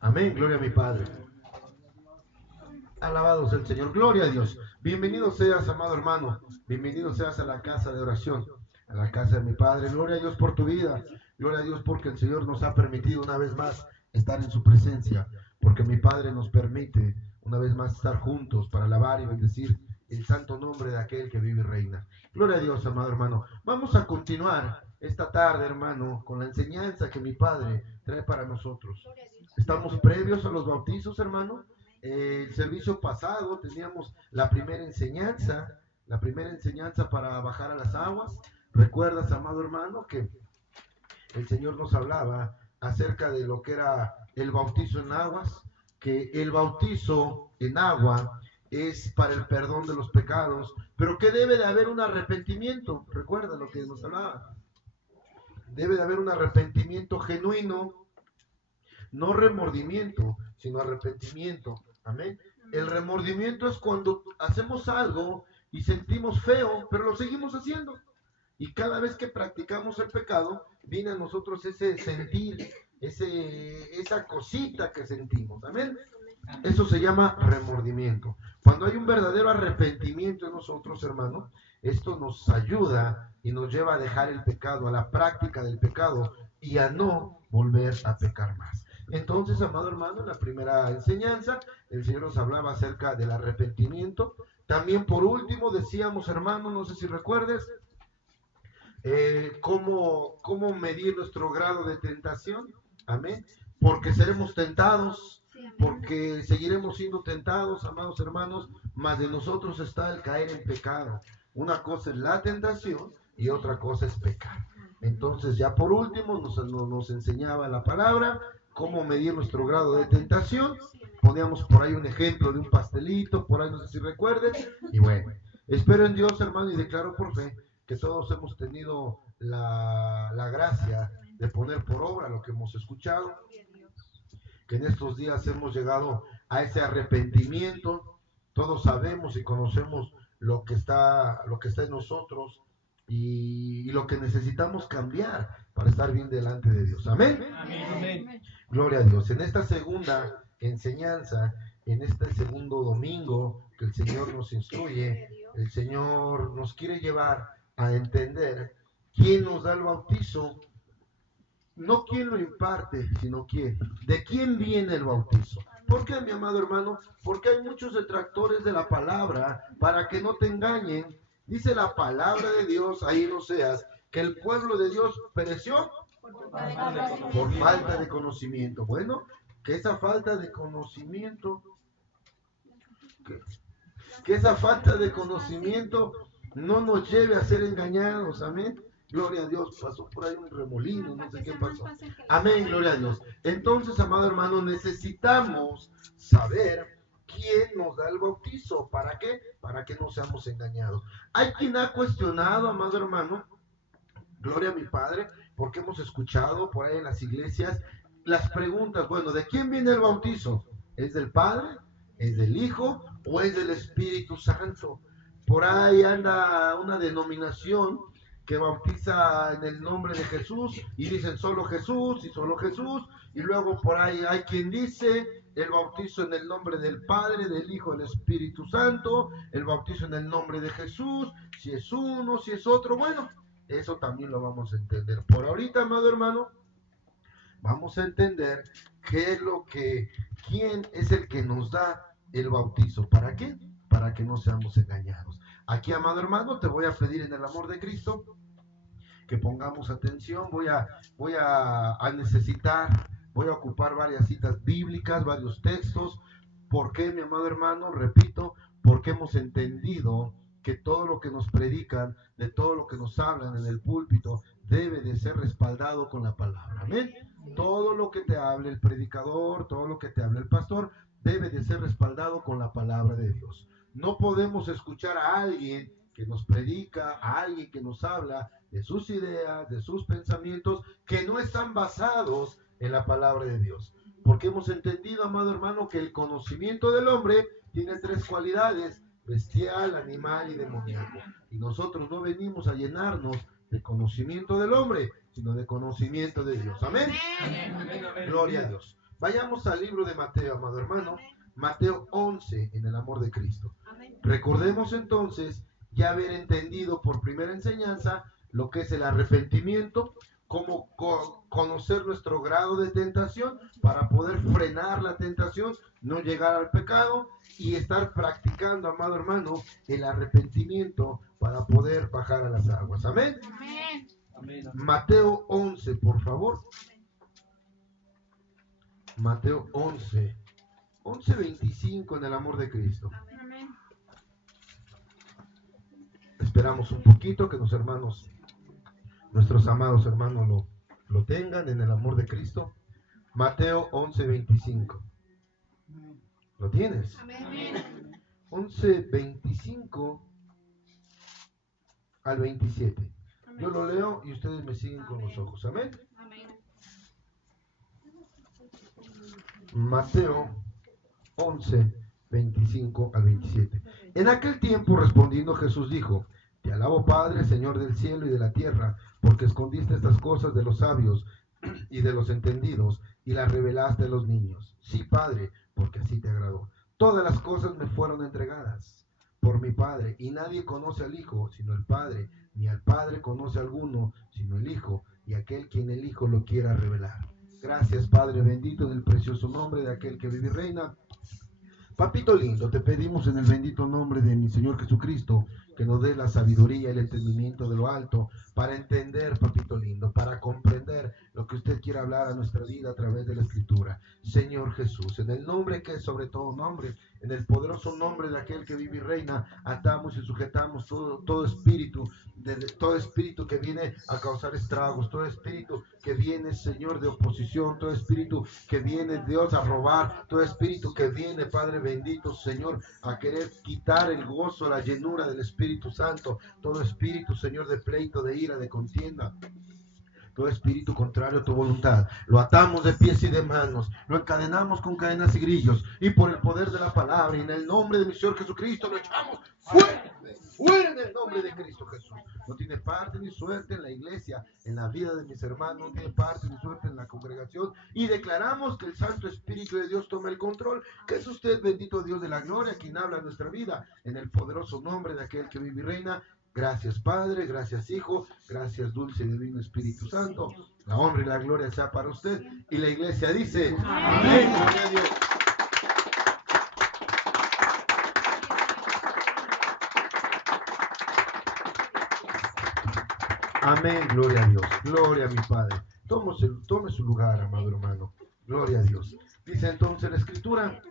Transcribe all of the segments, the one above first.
Amén, gloria a mi Padre. Alabado sea el Señor, gloria a Dios. Bienvenido seas, amado hermano. Bienvenido seas a la casa de oración, a la casa de mi Padre. Gloria a Dios por tu vida. Gloria a Dios porque el Señor nos ha permitido una vez más estar en su presencia. Porque mi Padre nos permite una vez más estar juntos para alabar y bendecir el santo nombre de aquel que vive y reina. Gloria a Dios, amado hermano. Vamos a continuar esta tarde, hermano, con la enseñanza que mi Padre trae para nosotros. Estamos previos a los bautizos, hermano. El servicio pasado teníamos la primera enseñanza para bajar a las aguas. ¿Recuerdas, amado hermano, que el Señor nos hablaba acerca de lo que era el bautizo en aguas? Que el bautizo en agua es para el perdón de los pecados, pero que debe de haber un arrepentimiento. ¿Recuerda lo que nos hablaba? Debe de haber un arrepentimiento genuino, no remordimiento, sino arrepentimiento. Amén. El remordimiento es cuando hacemos algo y sentimos feo, pero lo seguimos haciendo. Y cada vez que practicamos el pecado, viene a nosotros ese sentir, esa cosita que sentimos. Amén. Eso se llama remordimiento. Cuando hay un verdadero arrepentimiento en nosotros, hermano, esto nos ayuda y nos lleva a dejar el pecado, a la práctica del pecado y a no volver a pecar más. Entonces, amado hermano, en la primera enseñanza, el Señor nos hablaba acerca del arrepentimiento. También, por último, decíamos, hermano, no sé si recuerdes, cómo medir nuestro grado de tentación. Amén. Porque seremos tentados, porque seguiremos siendo tentados, amados hermanos, mas de nosotros está el caer en pecado. Una cosa es la tentación y otra cosa es pecar. Entonces, ya por último, nos enseñaba la palabra cómo medir nuestro grado de tentación. Poníamos por ahí un ejemplo de un pastelito, por ahí no sé si recuerdes. Y bueno, espero en Dios, hermano, y declaro por fe que todos hemos tenido la gracia de poner por obra lo que hemos escuchado, que en estos días hemos llegado a ese arrepentimiento. Todos sabemos y conocemos lo que está en nosotros y lo que necesitamos cambiar para estar bien delante de Dios. Amén. Amén. Gloria a Dios. En esta segunda enseñanza, en este segundo domingo que el Señor nos instruye, el Señor nos quiere llevar a entender quién nos da el bautizo, no quién lo imparte, sino quién. ¿De quién viene el bautizo? ¿Por qué, mi amado hermano? Porque hay muchos detractores de la palabra para que no te engañen. Dice la palabra de Dios, ahí en Oseas, que el pueblo de Dios pereció por falta de conocimiento. Bueno, que esa falta de conocimiento, que esa falta de conocimiento no nos lleve a ser engañados. Amén. Gloria a Dios. Pasó por ahí un remolino, no sé qué pasó. Amén, gloria a Dios. Entonces, amado hermano, necesitamos saber quién nos da el bautizo. ¿Para qué? Para que no seamos engañados. Hay quien ha cuestionado, amado hermano, gloria a mi Padre, porque hemos escuchado por ahí en las iglesias las preguntas. Bueno, ¿de quién viene el bautizo? ¿Es del Padre? ¿Es del Hijo? ¿O es del Espíritu Santo? Por ahí anda una denominación que bautiza en el nombre de Jesús y dicen solo Jesús y solo Jesús, y luego por ahí hay quien dice el bautizo en el nombre del Padre, del Hijo, del Espíritu Santo, el bautizo en el nombre de Jesús, si es uno, si es otro. Bueno, eso también lo vamos a entender. Por ahorita, amado hermano, vamos a entender quién es el que nos da el bautizo. ¿Para qué? Para que no seamos engañados. Aquí, amado hermano, te voy a pedir en el amor de Cristo que pongamos atención. Voy a necesitar, voy a ocupar varias citas bíblicas, varios textos. ¿Por qué, mi amado hermano? Repito, porque hemos entendido que todo lo que nos predican, de todo lo que nos hablan en el púlpito, debe de ser respaldado con la palabra. Amén. Todo lo que te hable el predicador, todo lo que te hable el pastor, debe de ser respaldado con la palabra de Dios. No podemos escuchar a alguien que nos predica, a alguien que nos habla de sus ideas, de sus pensamientos, que no están basados en la palabra de Dios. Porque hemos entendido, amado hermano, que el conocimiento del hombre tiene tres cualidades: bestial, animal y demoníaco. Y nosotros no venimos a llenarnos de conocimiento del hombre, sino de conocimiento de Dios. Amén. Amén. Gloria a Dios. Vayamos al libro de Mateo, amado hermano. Mateo 11, en el amor de Cristo. Amén. Recordemos entonces ya haber entendido por primera enseñanza lo que es el arrepentimiento, cómo conocer nuestro grado de tentación para poder frenar la tentación, no llegar al pecado y estar practicando, amado hermano, el arrepentimiento para poder bajar a las aguas. Amén. Amén. Amén. Mateo 11, por favor. Mateo 11, 11:25 en el amor de Cristo. Amén. Esperamos un poquito que los hermanos, nuestros amados hermanos lo tengan en el amor de Cristo. Mateo 11:25. ¿Lo tienes? Amén. 11:25 al 27. Yo lo leo y ustedes me siguen con los ojos. Amén. Amén. Mateo 11:25 al 27. En aquel tiempo respondiendo Jesús dijo: Te alabo, Padre, Señor del cielo y de la tierra, porque escondiste estas cosas de los sabios y de los entendidos y las revelaste a los niños. Sí, Padre, porque así te agradó. Todas las cosas me fueron entregadas por mi Padre, y nadie conoce al Hijo sino el Padre, ni al Padre conoce a alguno sino el Hijo, y aquel quien el Hijo lo quiera revelar. Gracias, Padre bendito, en el precioso nombre de aquel que vive y reina. Papito lindo, te pedimos en el bendito nombre de mi Señor Jesucristo que nos dé la sabiduría y el entendimiento de lo alto para entender, papito lindo, para comprender lo que usted quiere hablar a nuestra vida a través de la Escritura. Señor Jesús, en el nombre que es sobre todo nombre, en el poderoso nombre de aquel que vive y reina, atamos y sujetamos todo espíritu que viene a causar estragos, todo espíritu que viene, Señor, de oposición, todo espíritu que viene, Dios, a robar, todo espíritu que viene, Padre bendito, Señor, a querer quitar el gozo, la llenura del Espíritu Santo, todo espíritu, Señor, de pleito, de ira, de contienda, todo espíritu contrario a tu voluntad, lo atamos de pies y de manos, lo encadenamos con cadenas y grillos, y por el poder de la palabra y en el nombre de mi Señor Jesucristo lo echamos fuera, fuera en el nombre de Cristo Jesús. No tiene parte ni suerte en la iglesia, en la vida de mis hermanos, no tiene parte ni suerte en la congregación, y declaramos que el Santo Espíritu de Dios toma el control, que es usted, bendito Dios de la gloria, quien habla en nuestra vida, en el poderoso nombre de aquel que vive y reina. Gracias, Padre, gracias, Hijo, gracias, dulce y divino Espíritu Santo. La honra y la gloria sea para usted. Y la iglesia dice: amén. Gloria a Dios. Amén, gloria a Dios, gloria a mi Padre. Tome su lugar, amado hermano. Gloria a Dios. Dice entonces la Escritura: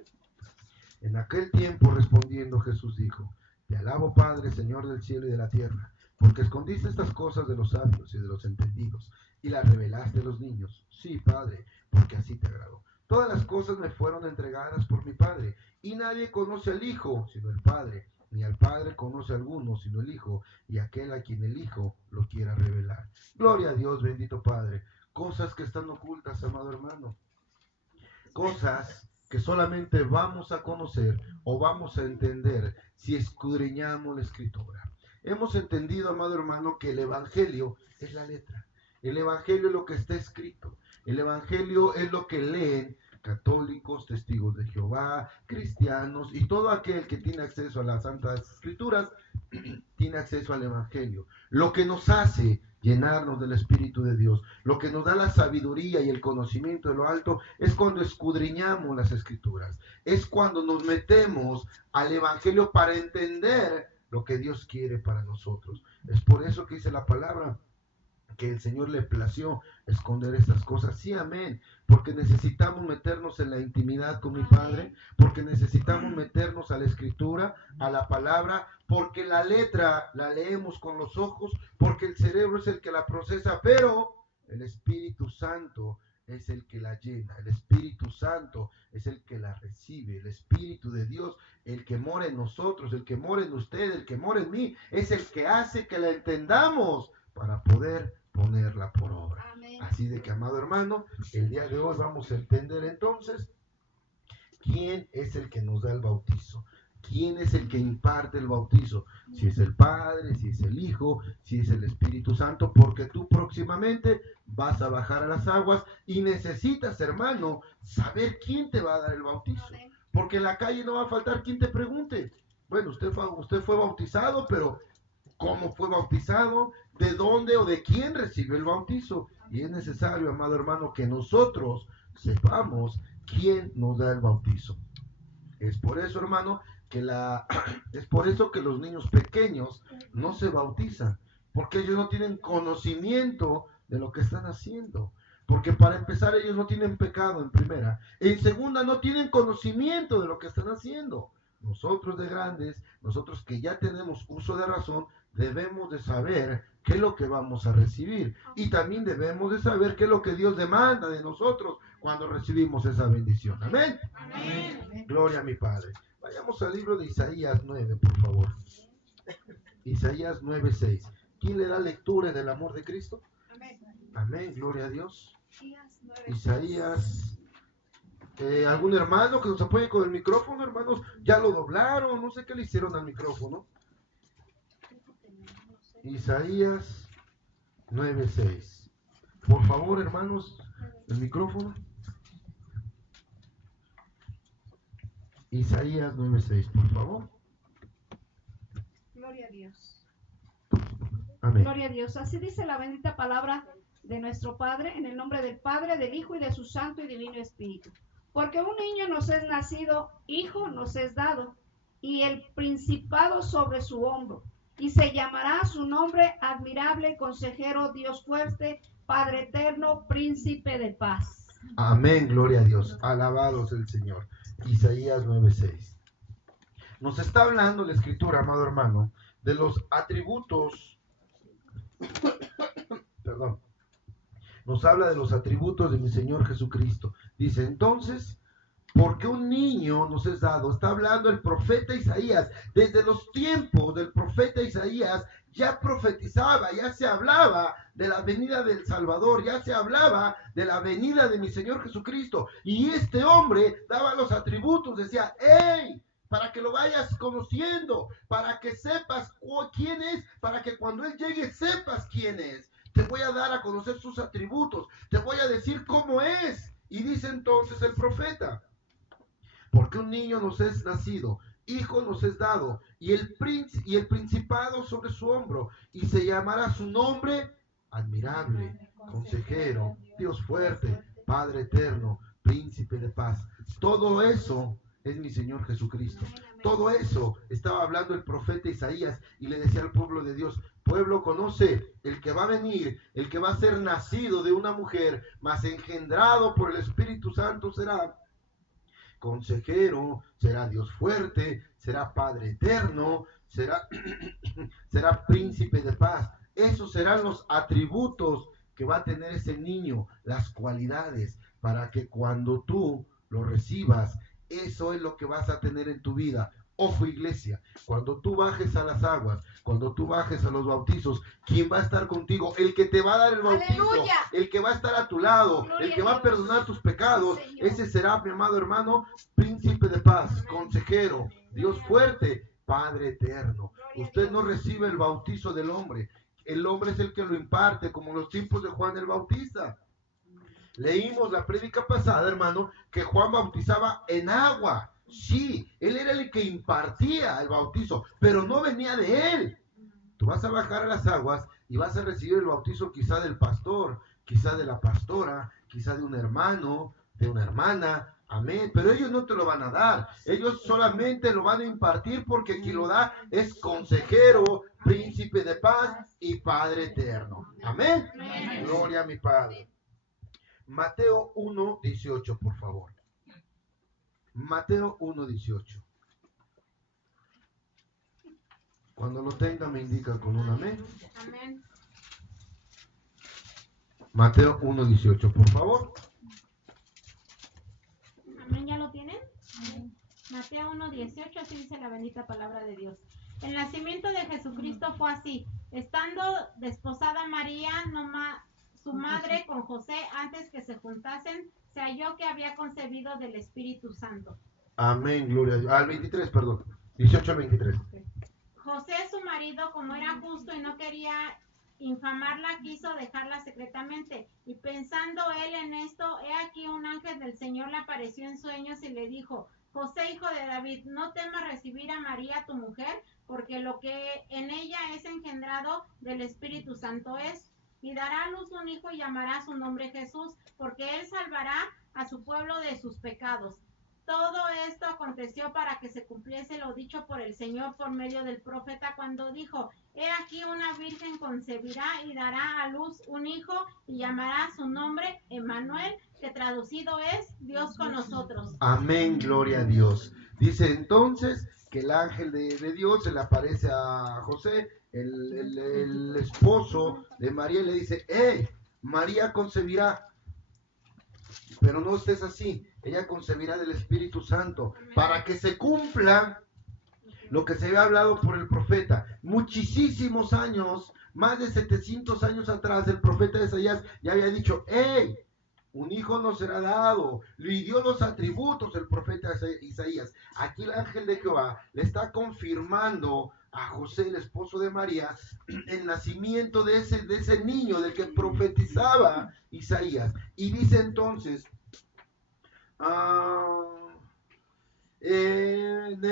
en aquel tiempo respondiendo Jesús dijo: Te alabo, Padre, Señor del cielo y de la tierra, porque escondiste estas cosas de los sabios y de los entendidos, y las revelaste a los niños. Sí, Padre, porque así te agradó. Todas las cosas me fueron entregadas por mi Padre, y nadie conoce al Hijo sino el Padre, ni al Padre conoce a alguno sino el Hijo, y aquel a quien el Hijo lo quiera revelar. Gloria a Dios, bendito Padre. Cosas que están ocultas, amado hermano. Cosas que solamente vamos a conocer o vamos a entender si escudriñamos la Escritura. Hemos entendido, amado hermano, que el Evangelio es la letra. El Evangelio es lo que está escrito. El Evangelio es lo que leen católicos, testigos de Jehová, cristianos y todo aquel que tiene acceso a las Santas Escrituras tiene acceso al Evangelio. Lo que nos hace llenarnos del Espíritu de Dios, lo que nos da la sabiduría y el conocimiento de lo alto, es cuando escudriñamos las Escrituras, es cuando nos metemos al Evangelio para entender lo que Dios quiere para nosotros. Es por eso que dice la palabra que el Señor le plació esconder estas cosas. Sí, amén, porque necesitamos meternos en la intimidad con mi Padre, porque necesitamos meternos a la Escritura, a la palabra, porque la letra la leemos con los ojos, porque el cerebro es el que la procesa, pero el Espíritu Santo es el que la llena, el Espíritu Santo es el que la recibe, el Espíritu de Dios, el que mora en nosotros, el que mora en usted, el que mora en mí, es el que hace que la entendamos para poder ponerla por obra. Amén. Así de que, amado hermano, el día de hoy vamos a entender entonces quién es el que nos da el bautizo. quién es el que imparte el bautizo, si es el Padre, si es el Hijo, si es el Espíritu Santo, porque tú próximamente vas a bajar a las aguas y necesitas, hermano, saber quién te va a dar el bautizo, porque en la calle no va a faltar quien te pregunte, bueno, usted fue bautizado, pero ¿cómo fue bautizado? ¿De dónde o de quién recibió el bautizo? Y es necesario, amado hermano, que nosotros sepamos quién nos da el bautizo. Es por eso, hermano, es por eso que los niños pequeños no se bautizan, porque ellos no tienen conocimiento de lo que están haciendo. Porque para empezar ellos no tienen pecado en primera. En segunda no tienen conocimiento de lo que están haciendo. Nosotros de grandes, nosotros que ya tenemos uso de razón, debemos de saber qué es lo que vamos a recibir. Y también debemos de saber qué es lo que Dios demanda de nosotros cuando recibimos esa bendición. Amén. Amén. Gloria a mi Padre. Vayamos al libro de Isaías 9, por favor. Isaías 9:6. ¿Quién le da lectura del amor de Cristo? Amén. Amén, gloria a Dios. Isaías. ¿Algún hermano que nos apoye con el micrófono, hermanos? Ya lo doblaron, no sé qué le hicieron al micrófono. Isaías 9:6. Por favor, hermanos, el micrófono. Isaías 9:6, por favor. Gloria a Dios. Amén. Gloria a Dios. Así dice la bendita palabra de nuestro Padre, en el nombre del Padre, del Hijo y de su Santo y Divino Espíritu. Porque un niño nos es nacido, hijo nos es dado, y el principado sobre su hombro. Y se llamará su nombre admirable, consejero, Dios fuerte, Padre eterno, príncipe de paz. Amén, gloria a Dios. Alabados el Señor. Isaías 9:6. Nos está hablando la Escritura, amado hermano, de los atributos. Perdón. Nos habla de los atributos de mi Señor Jesucristo. Dice, entonces, porque un niño nos es dado. Está hablando el profeta Isaías. Desde los tiempos del profeta Isaías ya profetizaba, ya se hablaba de la venida del Salvador, ya se hablaba de la venida de mi Señor Jesucristo. Y este hombre daba los atributos, decía, ¡hey! Para que lo vayas conociendo, para que sepas quién es, para que cuando Él llegue sepas quién es. Te voy a dar a conocer sus atributos, te voy a decir cómo es. Y dice entonces el profeta, porque un niño nos es nacido, hijo nos es dado, y el principado sobre su hombro, y se llamará su nombre admirable, consejero, Dios fuerte, Padre eterno, príncipe de paz. Todo eso es mi Señor Jesucristo. Todo eso estaba hablando el profeta Isaías y le decía al pueblo de Dios, pueblo, conoce el que va a venir, el que va a ser nacido de una mujer, mas engendrado por el Espíritu Santo será consejero, será Dios fuerte, será Padre eterno, será príncipe de paz. Esos serán los atributos que va a tener ese niño, las cualidades, para que cuando tú lo recibas, eso es lo que vas a tener en tu vida. Ojo, iglesia, cuando tú bajes a las aguas, cuando tú bajes a los bautizos, ¿quién va a estar contigo? El que te va a dar el bautizo, ¡aleluya!, el que va a estar a tu lado, gloria, el que va a perdonar tus pecados, Señor. Ese será, mi amado hermano, príncipe de paz, amén, consejero, Dios fuerte, Padre eterno. Usted no recibe el bautizo del hombre, el hombre es el que lo imparte, como en los tiempos de Juan el Bautista. Leímos la prédica pasada, hermano, que Juan bautizaba en agua. Sí, él era el que impartía el bautizo, pero no venía de él. Tú vas a bajar a las aguas y vas a recibir el bautizo quizá del pastor, quizá de la pastora, quizá de un hermano, de una hermana, amén. Pero ellos no te lo van a dar, ellos solamente lo van a impartir porque quien lo da es consejero, príncipe de paz y Padre eterno. Amén. Amén. Gloria a mi Padre. Mateo 1:18, por favor. Mateo 1:18. Cuando lo tenga me indica con un amén. Amén. Mateo 1:18, por favor. Amén, ¿ya lo tienen? Amén. Mateo 1:18, así dice la bendita palabra de Dios. El nacimiento de Jesucristo fue así. Estando desposada María, su madre, con José, antes que se juntasen, se halló que había concebido del Espíritu Santo. Amén, gloria a Dios. Al 23, perdón. 18 al 23. José, su marido, como era justo y no quería infamarla, quiso dejarla secretamente. Y pensando él en esto, he aquí un ángel del Señor le apareció en sueños y le dijo: José, hijo de David, no temas recibir a María tu mujer, porque lo que en ella es engendrado del Espíritu Santo es. Y dará a luz un hijo y llamará su nombre Jesús, porque él salvará a su pueblo de sus pecados. Todo esto aconteció para que se cumpliese lo dicho por el Señor por medio del profeta cuando dijo: He aquí una virgen concebirá y dará a luz un hijo y llamará su nombre Emmanuel, que traducido es Dios con nosotros. Amén, gloria a Dios. Dice entonces que el ángel de Dios se le aparece a José, el esposo de María, y le dice: hey, María concebirá, pero no estés así, ella concebirá del Espíritu Santo, para que se cumpla lo que se había hablado por el profeta. Muchísimos años, más de 700 años atrás, el profeta Isaías ya había dicho: hey, un hijo nos será dado, y dio los atributos el profeta Isaías. Aquí el ángel de Jehová le está confirmando a José, el esposo de María, el nacimiento de ese niño del que profetizaba Isaías. Y dice entonces, en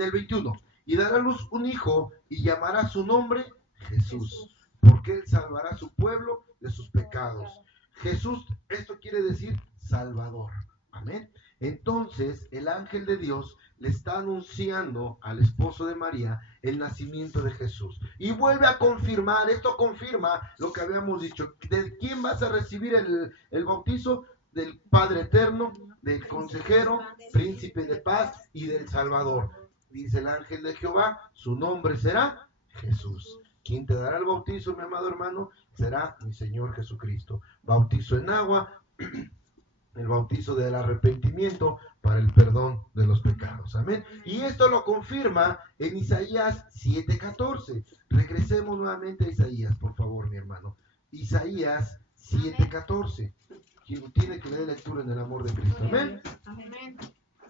el 21, y dará a luz un hijo y llamará su nombre Jesús, porque él salvará a su pueblo de sus pecados. Jesús, esto quiere decir Salvador. Amén. Entonces el ángel de Dios le está anunciando al esposo de María el nacimiento de Jesús. Y vuelve a confirmar, esto confirma lo que habíamos dicho. ¿De quién vas a recibir el bautizo? Del Padre Eterno, del Consejero, Príncipe de Paz y del Salvador. Dice el ángel de Jehová, su nombre será Jesús. ¿Quién te dará el bautizo, mi amado hermano? Será mi Señor Jesucristo. Bautizo en agua, el bautizo del arrepentimiento para el perdón de los pecados. Amén. Y esto lo confirma en Isaías 7:14. Regresemos nuevamente a Isaías, por favor, mi hermano. Isaías 7:14. Quien tiene que leer lectura en el amor de Cristo. Amén. Amén.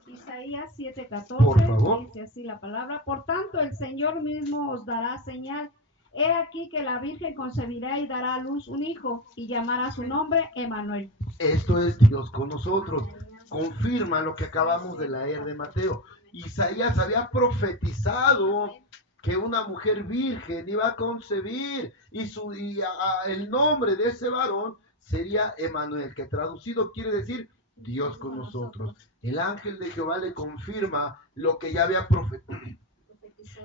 Isaías 7:14. Por favor. Dice así la palabra: por tanto el Señor mismo os dará señal. He aquí que la Virgen concebirá y dará a luz un hijo y llamará su nombre Emmanuel. Esto es Dios con nosotros. Confirma lo que acabamos de leer de Mateo. Isaías había profetizado que una mujer virgen iba a concebir y el nombre de ese varón sería Emmanuel, que traducido quiere decir Dios con nosotros. El ángel de Jehová le confirma lo que ya había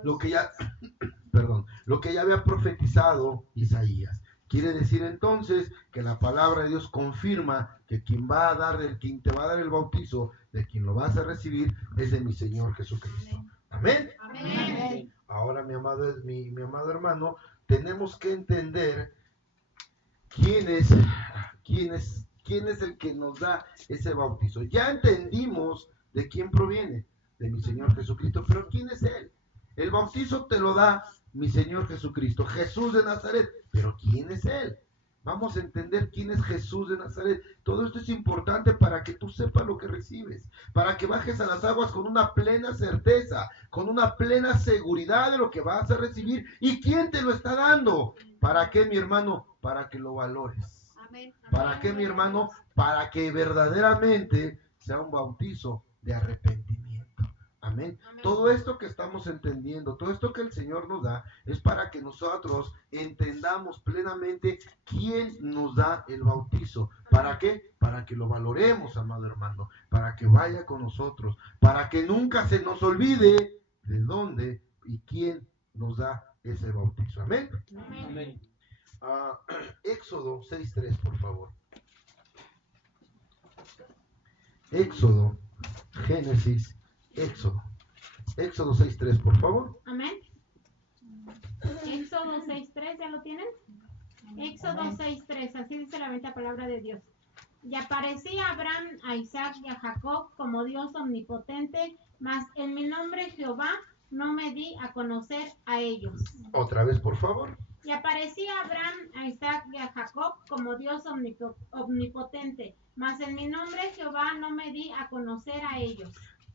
lo que ya había profetizado Isaías. Quiere decir entonces que la palabra de Dios confirma que quien te va a dar el bautizo, de quien lo vas a recibir, es de mi Señor Jesucristo. Amén. Amén. Ahora, mi amado hermano, tenemos que entender quién es el que nos da ese bautizo. Ya entendimos de quién proviene, de mi Señor Jesucristo, pero ¿quién es Él? El bautizo te lo da mi Señor Jesucristo, Jesús de Nazaret, pero ¿quién es Él? Vamos a entender quién es Jesús de Nazaret. Todo esto es importante para que tú sepas lo que recibes, para que bajes a las aguas con una plena certeza, con una plena seguridad de lo que vas a recibir y quién te lo está dando. ¿Para qué, mi hermano? Para que lo valores. Amén. ¿Para qué, mi hermano? Para que verdaderamente sea un bautizo de arrepentimiento. Amén. Amén. Todo esto que estamos entendiendo, todo esto que el Señor nos da, es para que nosotros entendamos plenamente quién nos da el bautizo. ¿Para qué? Para que lo valoremos, amado hermano, para que vaya con nosotros, para que nunca se nos olvide de dónde y quién nos da ese bautizo. Amén. Amén. Éxodo 6:3, por favor. Éxodo, Génesis, Éxodo 6:3, por favor. Amén. Éxodo 6:3, ¿ya lo tienen? Éxodo 6:3, así dice la bendita palabra de Dios. Y aparecía a Abraham, a Isaac y a Jacob como Dios omnipotente, mas en mi nombre Jehová no me di a conocer a ellos. Otra vez, por favor. Y aparecía a Abraham, a Isaac y a Jacob como Dios omnipotente, mas en mi nombre Jehová no me di a conocer a ellos.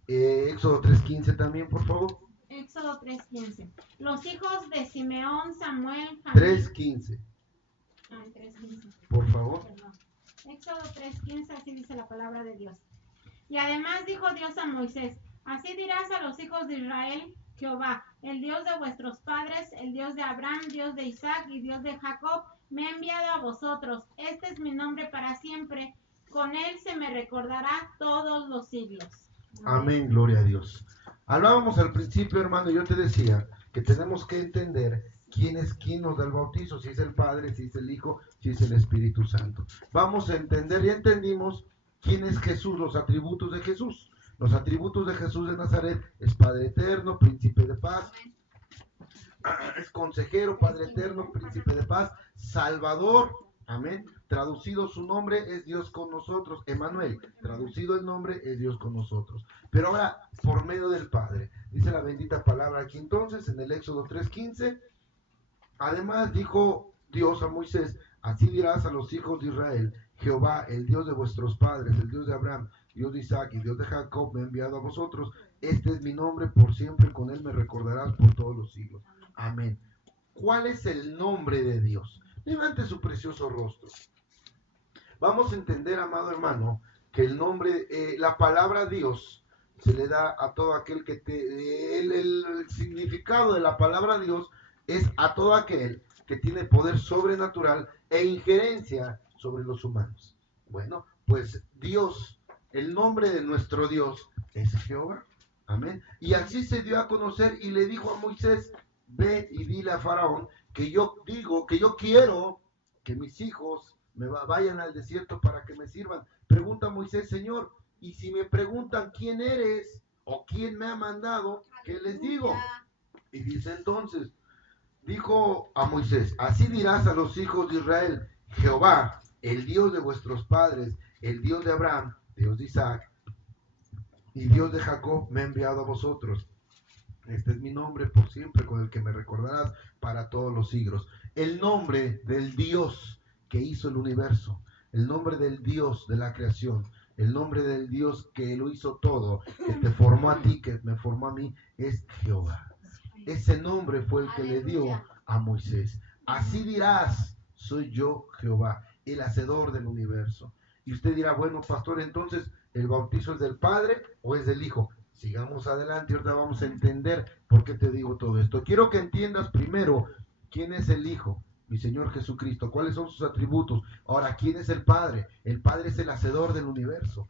Éxodo 3:15 también, por favor. Éxodo 3:15. Los hijos de Simeón, Samuel, 3:15, 3:15. por favor. Perdón. Éxodo 3:15, así dice la palabra de Dios. Y además dijo Dios a Moisés, así dirás a los hijos de Israel, Jehová, el Dios de vuestros padres, el Dios de Abraham, Dios de Isaac y Dios de Jacob, me ha enviado a vosotros. Este es mi nombre para siempre. Con él se me recordará todos los siglos. Amén, gloria a Dios. Hablábamos al principio, hermano, yo te decía que tenemos que entender quién es quien nos da el bautizo, si es el Padre, si es el Hijo, si es el Espíritu Santo. Vamos a entender, ya entendimos quién es Jesús, los atributos de Jesús. Los atributos de Jesús de Nazaret es Padre eterno, príncipe de paz, es consejero, Padre eterno, príncipe de paz, Salvador, amén. Traducido su nombre es Dios con nosotros, Emmanuel. Traducido el nombre es Dios con nosotros. Pero ahora, por medio del Padre, dice la bendita palabra aquí entonces, en el Éxodo 3:15, además dijo Dios a Moisés, así dirás a los hijos de Israel, Jehová, el Dios de vuestros padres, el Dios de Abraham, Dios de Isaac y Dios de Jacob, me ha enviado a vosotros. Este es mi nombre por siempre, con él me recordarás por todos los siglos. Amén. ¿Cuál es el nombre de Dios? Levante su precioso rostro. Vamos a entender, amado hermano, que el nombre, la palabra Dios, se le da a todo aquel que el significado de la palabra Dios es a todo aquel que tiene poder sobrenatural e injerencia sobre los humanos. Bueno, pues Dios, el nombre de nuestro Dios es Jehová. Amén. Y así se dio a conocer y le dijo a Moisés, ve y dile a Faraón que yo digo, que yo quiero que mis hijos vayan al desierto para que me sirvan. Pregunta Moisés, Señor, y si me preguntan quién eres o quién me ha mandado, ¿qué les digo? Y dice entonces, dijo a Moisés, así dirás a los hijos de Israel, Jehová, el Dios de vuestros padres, el Dios de Abraham, Dios de Isaac y Dios de Jacob, me ha enviado a vosotros. Este es mi nombre por siempre, con el que me recordarás para todos los siglos. El nombre del Dios que hizo el universo, el nombre del Dios de la creación, el nombre del Dios que lo hizo todo, que te formó a ti, que me formó a mí, es Jehová. Ese nombre fue el que le dio a Moisés. Así dirás, soy yo Jehová, el hacedor del universo. Y usted dirá, bueno, pastor, entonces, ¿el bautizo es del Padre o es del Hijo? Sigamos adelante, ahorita vamos a entender por qué te digo todo esto. Quiero que entiendas primero quién es el Hijo, mi Señor Jesucristo, cuáles son sus atributos. Ahora, ¿quién es el Padre? El Padre es el hacedor del universo,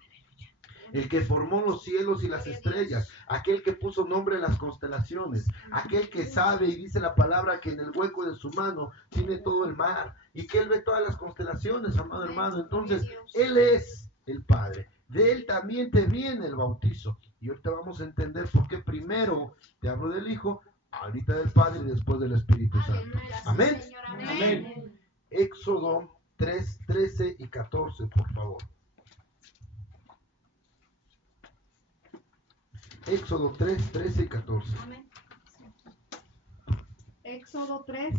el que formó los cielos y las estrellas, aquel que puso nombre a las constelaciones, aquel que sabe y dice la palabra que en el hueco de su mano tiene todo el mar y que él ve todas las constelaciones, amado hermano. Entonces, él es el Padre. De él también te viene el bautizo. Y ahorita vamos a entender por qué primero te hablo del Hijo, ahorita del Padre y después del Espíritu Santo. Amén. Amén. Éxodo 3, 13 y 14, por favor. Éxodo 3, 13 y 14. Amén. Éxodo 3.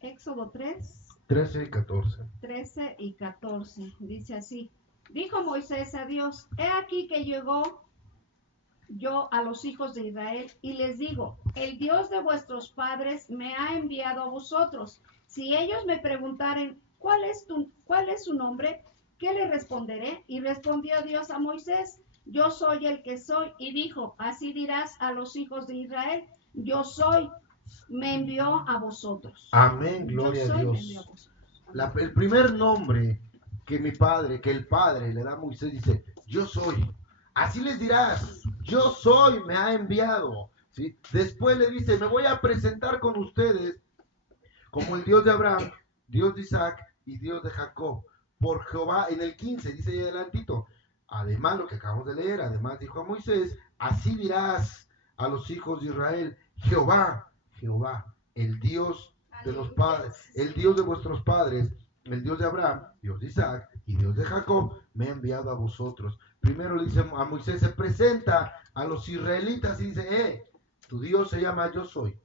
Éxodo 3. 13 y 14. 13 y 14. Dice así. Dijo Moisés a Dios, he aquí que llegó yo a los hijos de Israel y les digo, el Dios de vuestros padres me ha enviado a vosotros. Si ellos me preguntaren, ¿cuál es su nombre? ¿Qué le responderé? Y respondió Dios a Moisés, yo soy el que soy. Y dijo, así dirás a los hijos de Israel, yo soy, me envió a vosotros. Amén, gloria a Dios. El primer nombre que el Padre le da a Moisés, dice, yo soy. Así les dirás, yo soy, me ha enviado. ¿Sí? Después le dice, me voy a presentar con ustedes como el Dios de Abraham, Dios de Isaac y Dios de Jacob. Por Jehová, en el 15, dice ahí adelantito. Además, lo que acabamos de leer, además dijo a Moisés, así dirás a los hijos de Israel, Jehová, el Dios de los padres, el Dios de vuestros padres, el Dios de Abraham, Dios de Isaac y Dios de Jacob, me ha enviado a vosotros. Primero le dice a Moisés, se presenta a los israelitas y dice, tu Dios se llama yo soy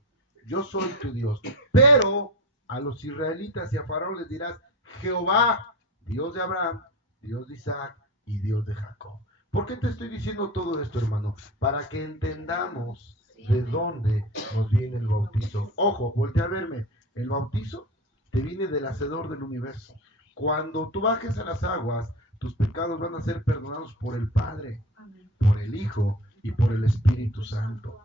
tu Dios. Pero a los israelitas y a Faraón les dirás, Jehová Dios de Abraham, Dios de Isaac y Dios de Jacob. ¿Por qué te estoy diciendo todo esto, hermano? Para que entendamos de dónde nos viene el bautizo. Ojo, voltea a verme. El bautizo te viene del Hacedor del universo. Cuando tú bajes a las aguas, tus pecados van a ser perdonados por el Padre, por el Hijo y por el Espíritu Santo.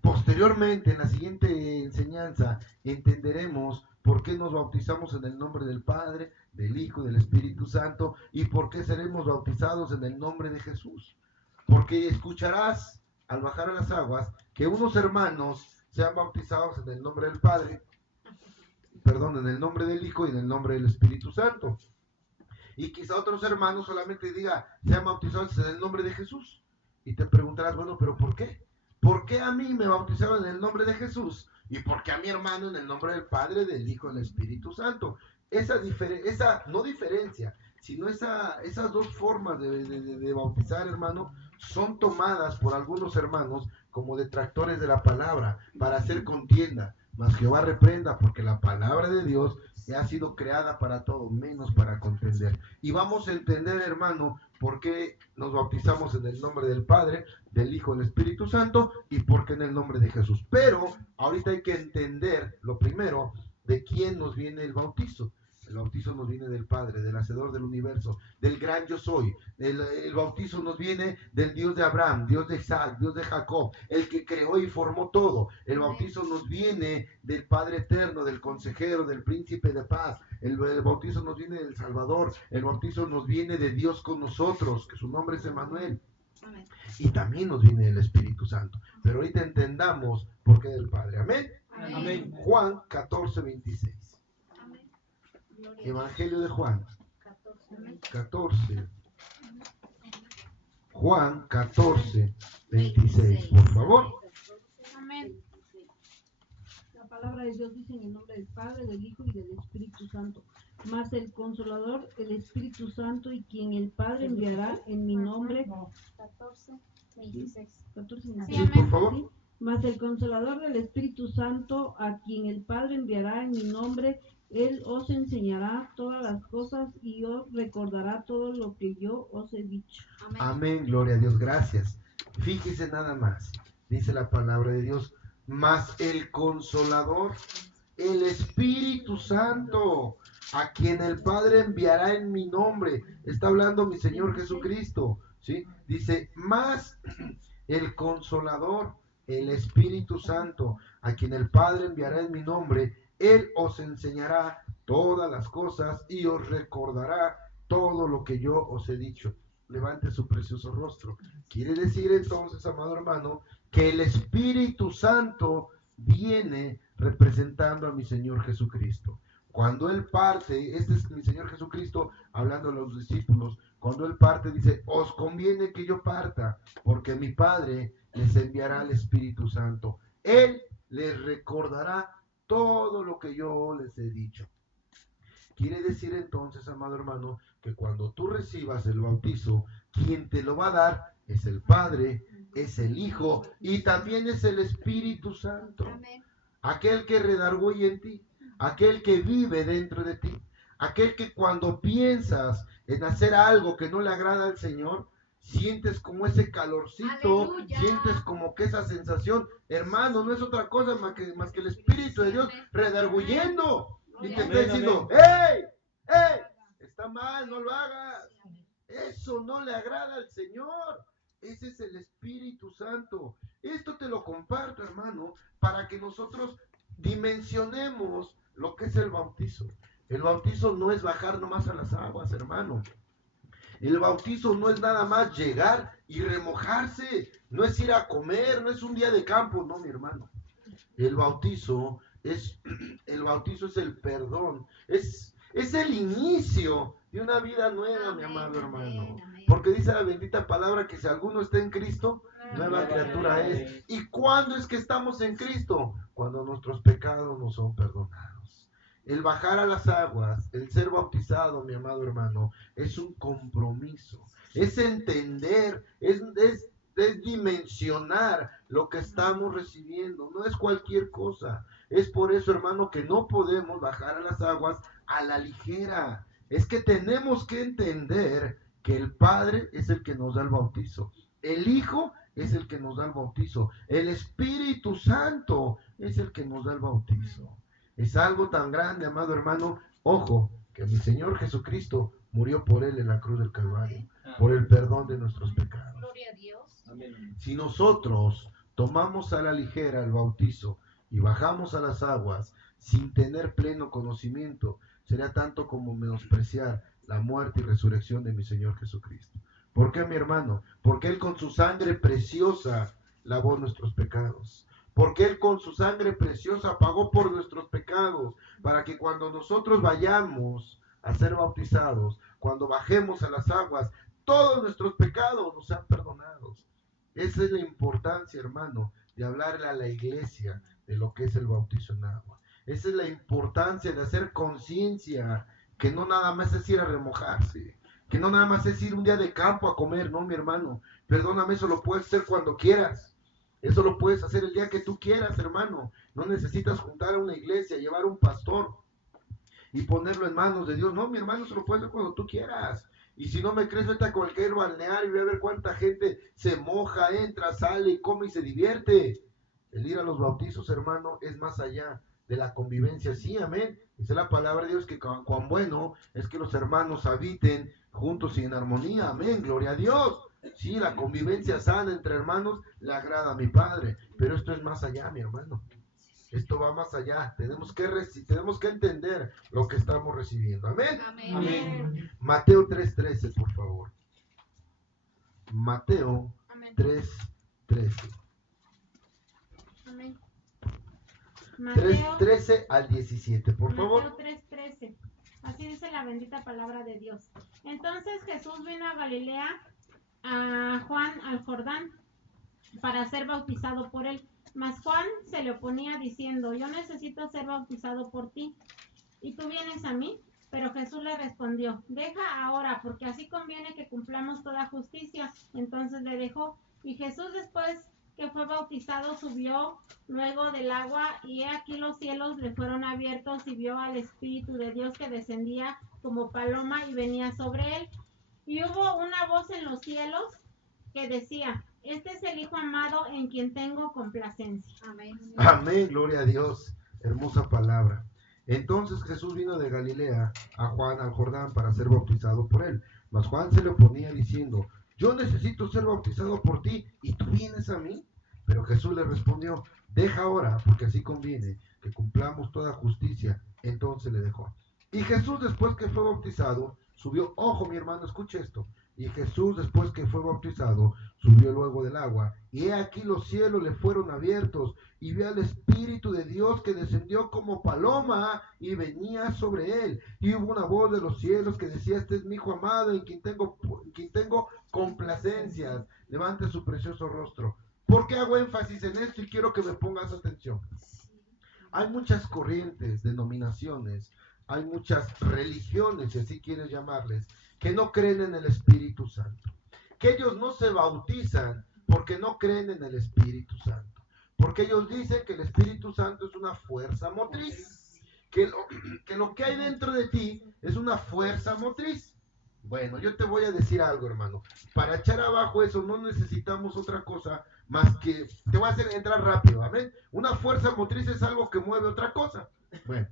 Posteriormente, en la siguiente enseñanza, entenderemos por qué nos bautizamos en el nombre del Padre, del Hijo y del Espíritu Santo, y por qué seremos bautizados en el nombre de Jesús. Porque escucharás al bajar a las aguas que unos hermanos sean bautizados en el nombre del Padre, en el nombre del Hijo y en el nombre del Espíritu Santo. Y quizá otros hermanos solamente sean bautizados en el nombre de Jesús. Y te preguntarás, bueno, pero ¿por qué? ¿Por qué a mí me bautizaron en el nombre de Jesús? ¿Y por qué a mi hermano en el nombre del Padre, del Hijo y del Espíritu Santo? Esa no diferencia, sino esas dos formas de bautizar, hermano, son tomadas por algunos hermanos como detractores de la palabra para hacer contienda. Mas Jehová reprenda, porque la palabra de Dios ha sido creada para todo, menos para contender. Y vamos a entender, hermano, por qué nos bautizamos en el nombre del Padre, del Hijo y del Espíritu Santo, y por qué en el nombre de Jesús. Pero ahorita hay que entender, lo primero, de quién nos viene el bautizo. El bautizo nos viene del Padre, del Hacedor del universo, del gran yo soy. El bautizo nos viene del Dios de Abraham, Dios de Isaac, Dios de Jacob, el que creó y formó todo. El bautizo nos viene del Padre eterno, del consejero, del príncipe de paz. El bautizo nos viene del Salvador. El bautizo nos viene de Dios con nosotros, que su nombre es Emmanuel. Amén. Y también nos viene del Espíritu Santo. Pero ahorita entendamos por qué del Padre. Amén. Amén. Juan 14:26. Evangelio de Juan 14. Juan 14:26, por favor. Amén. La palabra de Dios dice en el nombre del Padre, del Hijo y del Espíritu Santo. Mas el Consolador, el Espíritu Santo, y quien el Padre enviará en mi nombre. 14:26. 14:26. Sí, por favor. ¿Sí? Mas el Consolador del Espíritu Santo, a quien el Padre enviará en mi nombre, Él os enseñará todas las cosas y os recordará todo lo que yo os he dicho. Amén. Amén, gloria a Dios, gracias. Fíjese nada más, dice la palabra de Dios, mas el Consolador, el Espíritu Santo, a quien el Padre enviará en mi nombre. Está hablando mi Señor Jesucristo, ¿sí? Dice, más el Consolador, el Espíritu Santo, a quien el Padre enviará en mi nombre, Él os enseñará todas las cosas y os recordará todo lo que yo os he dicho. Levante su precioso rostro. Quiere decir entonces, amado hermano, que el Espíritu Santo viene representando a mi Señor Jesucristo. Cuando Él parte, este es mi Señor Jesucristo hablando a los discípulos, cuando Él parte dice, os conviene que yo parta, porque mi Padre les enviará al Espíritu Santo. Él les recordará todo lo que yo les he dicho. Quiere decir entonces, amado hermano, que cuando tú recibas el bautizo, quien te lo va a dar es el Padre, es el Hijo y también es el Espíritu Santo. Amén. Aquel que redarguye en ti, aquel que vive dentro de ti, aquel que cuando piensas en hacer algo que no le agrada al Señor, sientes como ese calorcito, ¡aleluya! Sientes como que esa sensación, hermano, no es otra cosa más que el Espíritu de Dios redarguyendo y te está diciendo, ¡hey! ¡hey! Está mal, no lo hagas. Eso no le agrada al Señor. Ese es el Espíritu Santo. Esto te lo comparto, hermano, para que nosotros dimensionemos lo que es el bautizo. El bautizo no es bajar nomás a las aguas, hermano. El bautizo no es nada más llegar y remojarse, no es ir a comer, no es un día de campo, no, mi hermano. El bautizo es el perdón, es el inicio de una vida nueva, amén, mi amado hermano. Amén. Porque dice la bendita palabra que si alguno está en Cristo, nueva criatura es. ¿Y cuándo es que estamos en Cristo? Cuando nuestros pecados nos son perdonados. El bajar a las aguas, el ser bautizado, mi amado hermano, es un compromiso, es entender, es dimensionar lo que estamos recibiendo, no es cualquier cosa. Es por eso, hermano, que no podemos bajar a las aguas a la ligera. Es que tenemos que entender que el Padre es el que nos da el bautizo. El Hijo es el que nos da el bautizo. El Espíritu Santo es el que nos da el bautizo. Es algo tan grande, amado hermano. Ojo, que mi Señor Jesucristo murió por él en la cruz del Calvario, por el perdón de nuestros pecados. Gloria a Dios. Si nosotros tomamos a la ligera el bautizo y bajamos a las aguas sin tener pleno conocimiento, sería tanto como menospreciar la muerte y resurrección de mi Señor Jesucristo. ¿Por qué, mi hermano? Porque Él con su sangre preciosa lavó nuestros pecados. Porque Él con su sangre preciosa pagó por nuestros pecados, para que cuando nosotros vayamos a ser bautizados, cuando bajemos a las aguas, todos nuestros pecados nos sean perdonados. Esa es la importancia, hermano, de hablarle a la iglesia de lo que es el bautizo en agua. Esa es la importancia de hacer conciencia, que no nada más es ir a remojarse, que no nada más es ir un día de campo a comer, no, mi hermano. Perdóname, eso lo puedes hacer cuando quieras. Eso lo puedes hacer el día que tú quieras, hermano. No necesitas juntar a una iglesia, llevar un pastor y ponerlo en manos de Dios. No, mi hermano, eso lo puedes hacer cuando tú quieras. Y si no me crees, vete a cualquier balneario y ve a ver cuánta gente se moja, entra, sale y come y se divierte. El ir a los bautizos, hermano, es más allá de la convivencia. Sí, amén. Dice la palabra de Dios que cuán bueno es que los hermanos habiten juntos y en armonía. Amén, gloria a Dios. Sí, la convivencia sana entre hermanos le agrada a mi Padre, pero esto es más allá, mi hermano. Esto va más allá. Tenemos que entender lo que estamos recibiendo. Amén. Amén. Amén. Mateo 3:13, por favor. Mateo Amén. 3:13. Amén. Mateo 3:13 al 17, por favor. Mateo 3:13. Así dice la bendita palabra de Dios. Entonces Jesús vino a Galilea, a Juan al Jordán, para ser bautizado por él. Mas Juan se le oponía diciendo: yo necesito ser bautizado por ti, ¿y tú vienes a mí? Pero Jesús le respondió: deja ahora, porque así conviene que cumplamos toda justicia. Entonces le dejó. Y Jesús, después que fue bautizado, subió luego del agua, y he aquí los cielos le fueron abiertos, y vio al Espíritu de Dios que descendía como paloma y venía sobre él. Y hubo una voz en los cielos que decía: este es el Hijo amado en quien tengo complacencia. Amén. Amén, gloria a Dios. Hermosa palabra. Entonces Jesús vino de Galilea a Juan al Jordán para ser bautizado por él. Mas Juan se le oponía diciendo: yo necesito ser bautizado por ti, ¿y tú vienes a mí? Pero Jesús le respondió: deja ahora, porque así conviene que cumplamos toda justicia. Entonces le dejó. Y Jesús, después que fue bautizado, subió. Ojo, mi hermano, escuche esto. Y Jesús, después que fue bautizado, subió luego del agua, y he aquí los cielos le fueron abiertos, y vio al Espíritu de Dios que descendió como paloma y venía sobre él. Y hubo una voz de los cielos que decía: este es mi Hijo amado en quien tengo complacencias. Levante su precioso rostro. ¿Por qué hago énfasis en esto? Y quiero que me pongas atención. Hay muchas corrientes, denominaciones, hay muchas religiones, si así quieres llamarles, que no creen en el Espíritu Santo, que ellos no se bautizan porque no creen en el Espíritu Santo, porque ellos dicen que el Espíritu Santo es una fuerza motriz, que lo que hay dentro de ti es una fuerza motriz. Bueno, yo te voy a decir algo, hermano. Para echar abajo eso no necesitamos otra cosa más que, te voy a hacer entrar rápido, amén. Una fuerza motriz es algo que mueve otra cosa. Bueno,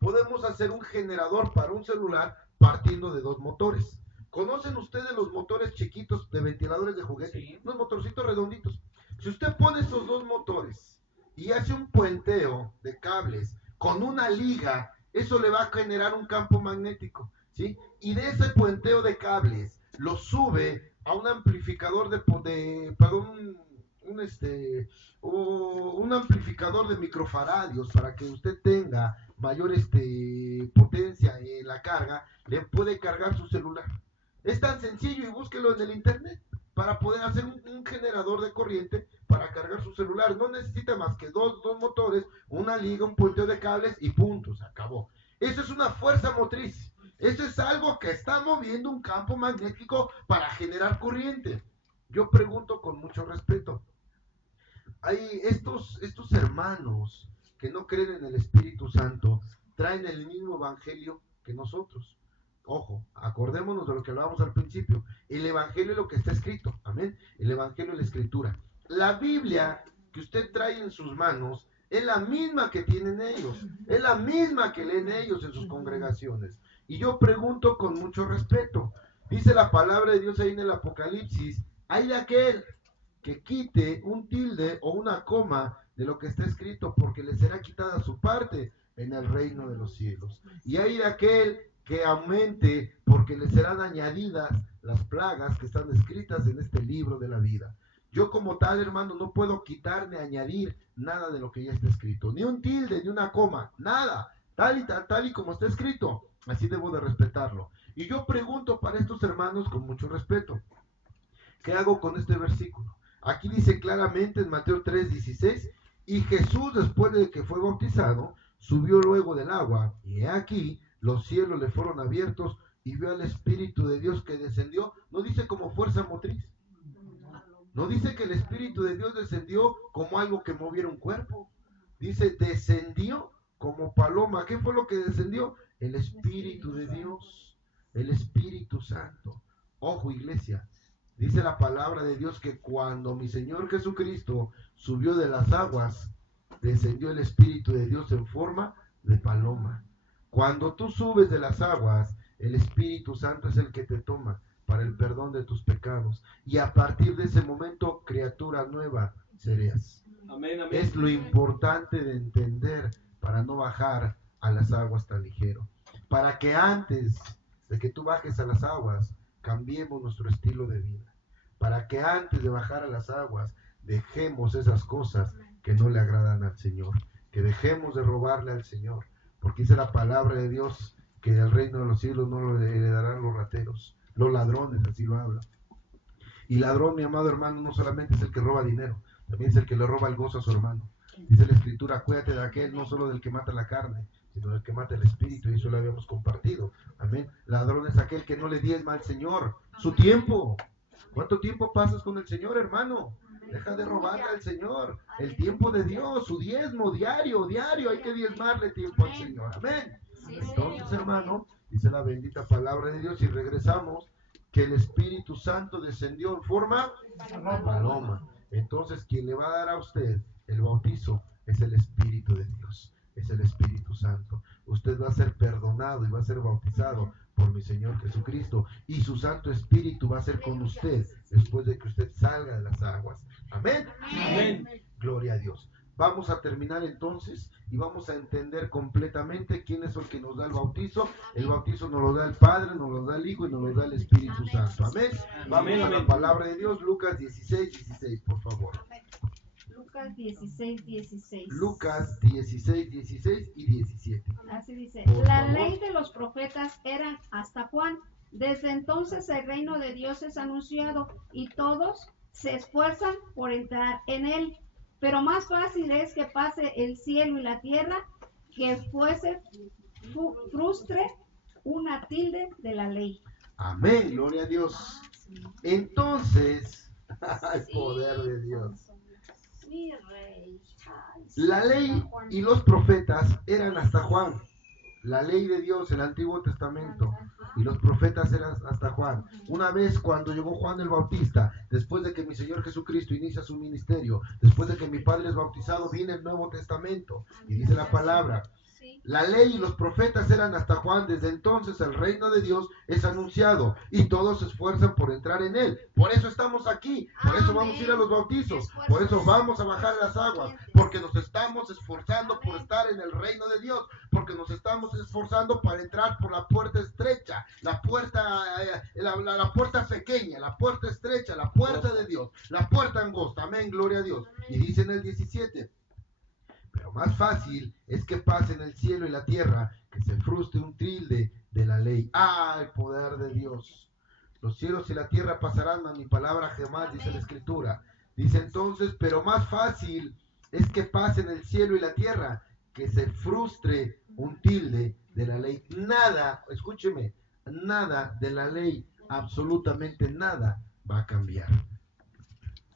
podemos hacer un generador para un celular partiendo de dos motores. ¿Conocen ustedes los motores chiquitos de ventiladores de juguete? Sí. Unos motorcitos redonditos. Si usted pone esos dos motores y hace un puenteo de cables con una liga, eso le va a generar un campo magnético, ¿sí? Y de ese puenteo de cables lo sube a un amplificador un amplificador de microfaradios para que usted tenga mayor potencia en la carga, le puede cargar su celular. Es tan sencillo, y búsquelo en el internet para poder hacer un generador de corriente para cargar su celular. No necesita más que dos motores, una liga, un puenteo de cables y punto, se acabó. Eso es una fuerza motriz. Eso es algo que está moviendo un campo magnético para generar corriente. Yo pregunto con mucho respeto, hay estos hermanos que no creen en el Espíritu Santo, traen el mismo evangelio que nosotros. Ojo, acordémonos de lo que hablábamos al principio. El evangelio es lo que está escrito, amén. El evangelio es la escritura. La Biblia que usted trae en sus manos es la misma que tienen ellos, es la misma que leen ellos en sus congregaciones. Y yo pregunto con mucho respeto, dice la palabra de Dios ahí en el Apocalipsis, hay de aquel que quite un tilde o una coma de lo que está escrito, porque le será quitada su parte en el reino de los cielos. Y hay de aquel que aumente, porque le serán añadidas las plagas que están escritas en este libro de la vida. Yo como tal, hermano, no puedo quitar ni añadir nada de lo que ya está escrito, ni un tilde, ni una coma, nada, tal y como está escrito, así debo de respetarlo. Y yo pregunto para estos hermanos con mucho respeto, ¿qué hago con este versículo? Aquí dice claramente en Mateo 3:16, y Jesús, después de que fue bautizado, subió luego del agua, y he aquí, los cielos le fueron abiertos, y vio al Espíritu de Dios que descendió. No dice como fuerza motriz, no dice que el Espíritu de Dios descendió como algo que moviera un cuerpo. Dice, descendió como paloma. ¿Qué fue lo que descendió? El Espíritu de Dios, el Espíritu Santo. Ojo, iglesia, dice la palabra de Dios que cuando mi Señor Jesucristo subió de las aguas, descendió el Espíritu de Dios en forma de paloma. Cuando tú subes de las aguas, el Espíritu Santo es el que te toma para el perdón de tus pecados. Y a partir de ese momento, criatura nueva serás. Amén, amén. Es lo importante de entender para no bajar a las aguas tan ligero. Para que antes de que tú bajes a las aguas, cambiemos nuestro estilo de vida. Para que antes de bajar a las aguas, dejemos esas cosas que no le agradan al Señor. Que dejemos de robarle al Señor. Porque dice la palabra de Dios que el reino de los cielos no lo heredarán los rateros, los ladrones, así lo habla. Y ladrón, mi amado hermano, no solamente es el que roba dinero, también es el que le roba el gozo a su hermano. Dice la Escritura, acuérdate de aquel, no solo del que mata la carne, sino del que mata el espíritu, y eso lo habíamos compartido. Amén. Ladrón es aquel que no le diezma al Señor su tiempo. ¿Cuánto tiempo pasas con el Señor, hermano? Deja de robarle al Señor el tiempo de Dios, su diezmo diario, hay que diezmarle tiempo al Señor. Amén. Entonces, hermano, dice la bendita palabra de Dios, y regresamos, que el Espíritu Santo descendió en forma de paloma. Entonces, quien le va a dar a usted el bautizo es el Espíritu de Dios, es el Espíritu Santo. Usted va a ser perdonado y va a ser bautizado por mi Señor Jesucristo, y su Santo Espíritu va a ser con usted después de que usted salga de las aguas. Amén. Amén. Gloria a Dios. Vamos a terminar entonces y vamos a entender completamente quién es el que nos da el bautizo. El bautizo nos lo da el Padre, nos lo da el Hijo y nos lo da el Espíritu Santo. Amén. Vamos a la palabra de Dios, Lucas 16:16, por favor. Lucas 16:16. Lucas 16:16 y 17. Así dice, Por la favor. ley de los profetas eran hasta Juan. Desde entonces el reino de Dios es anunciado y todos se esfuerzan por entrar en él. Pero más fácil es que pase el cielo y la tierra que fuese frustre una tilde de la ley. Amén, gloria a Dios. Entonces, el poder de Dios. Mi rey. Ay, La ley y los profetas eran hasta Juan. La ley de Dios, el Antiguo Testamento, y los profetas eran hasta Juan. Una vez cuando llegó Juan el Bautista, después de que mi Señor Jesucristo inicia su ministerio, después de que mi Padre es bautizado, viene el Nuevo Testamento. Y dice la palabra, la ley y los profetas eran hasta Juan. Desde entonces el reino de Dios es anunciado y todos se esfuerzan por entrar en él. Por eso estamos aquí, por eso vamos a ir a los bautizos, por eso vamos a bajar a las aguas, porque nos estamos esforzando por estar en el reino de Dios, porque nos estamos esforzando para entrar por la puerta estrecha, la puerta pequeña, la puerta estrecha, la puerta de Dios, la puerta angosta. Amén, gloria a Dios. Y dice en el 17, pero más fácil es que pasen el cielo y la tierra, que se frustre un tilde de la ley. ¡Ah, el poder de Dios! Los cielos y la tierra pasarán, mas mi palabra jamás, dice la Escritura. Dice entonces, pero más fácil es que pasen el cielo y la tierra, que se frustre un tilde de la ley. Nada, escúcheme, nada de la ley, absolutamente nada va a cambiar.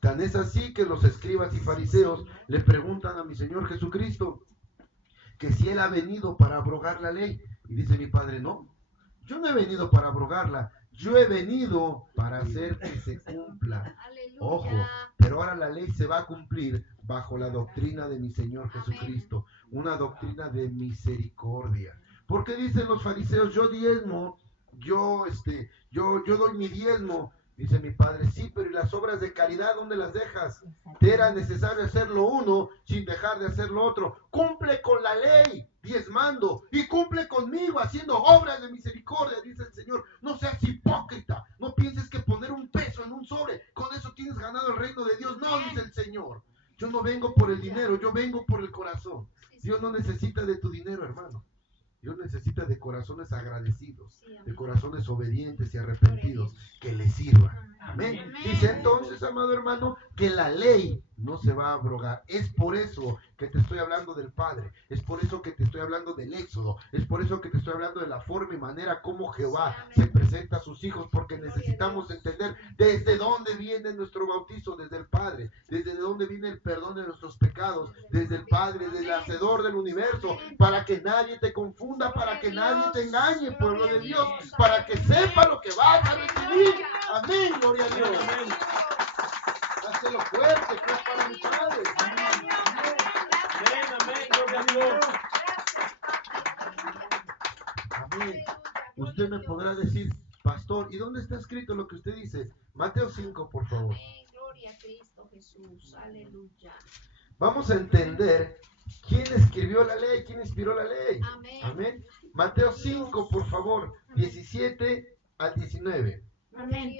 Tan es así que los escribas y fariseos le preguntan a mi Señor Jesucristo, que si Él ha venido para abrogar la ley. Y dice mi padre, no, yo no he venido para abrogarla, yo he venido para hacer que se cumpla. Ojo, pero ahora la ley se va a cumplir bajo la doctrina de mi Señor Jesucristo, una doctrina de misericordia. Porque dicen los fariseos, yo diezmo, yo doy mi diezmo. Dice mi padre, sí, pero ¿y las obras de caridad dónde las dejas? Te era necesario hacer lo uno sin dejar de hacer lo otro. Cumple con la ley, diezmando, y cumple conmigo haciendo obras de misericordia, dice el Señor. No seas hipócrita, no pienses que poner un peso en un sobre, con eso tienes ganado el reino de Dios. No, dice el Señor. Yo no vengo por el dinero, yo vengo por el corazón. Dios no necesita de tu dinero, hermano. Dios necesita de corazones agradecidos, de corazones obedientes y arrepentidos que le sirvan. Amén. Dice entonces, amado hermano, que la ley no se va a abrogar. Es por eso que te estoy hablando del Padre. Es por eso que te estoy hablando del Éxodo. Es por eso que te estoy hablando de la forma y manera como Jehová se presenta a sus hijos, porque necesitamos entender desde dónde viene nuestro bautizo, desde el Padre, desde dónde viene el perdón de nuestros pecados, desde el Padre, desde el Hacedor del universo, para que nadie te confunda, para que nadie te engañe, pueblo de Dios, para que sepa lo que vas a recibir. Amén, gloria a Dios. Amén. Hazlo fuerte, que es para mi Padre. Amén, amén, gloria a Dios. Amén. Usted me podrá decir, pastor, ¿y dónde está escrito lo que usted dice? Mateo 5, por favor. Amén, gloria a Cristo Jesús, aleluya. Vamos a entender quién escribió la ley, quién inspiró la ley. Amén. Amén. Mateo 5, por favor, 17 al 19. Amén.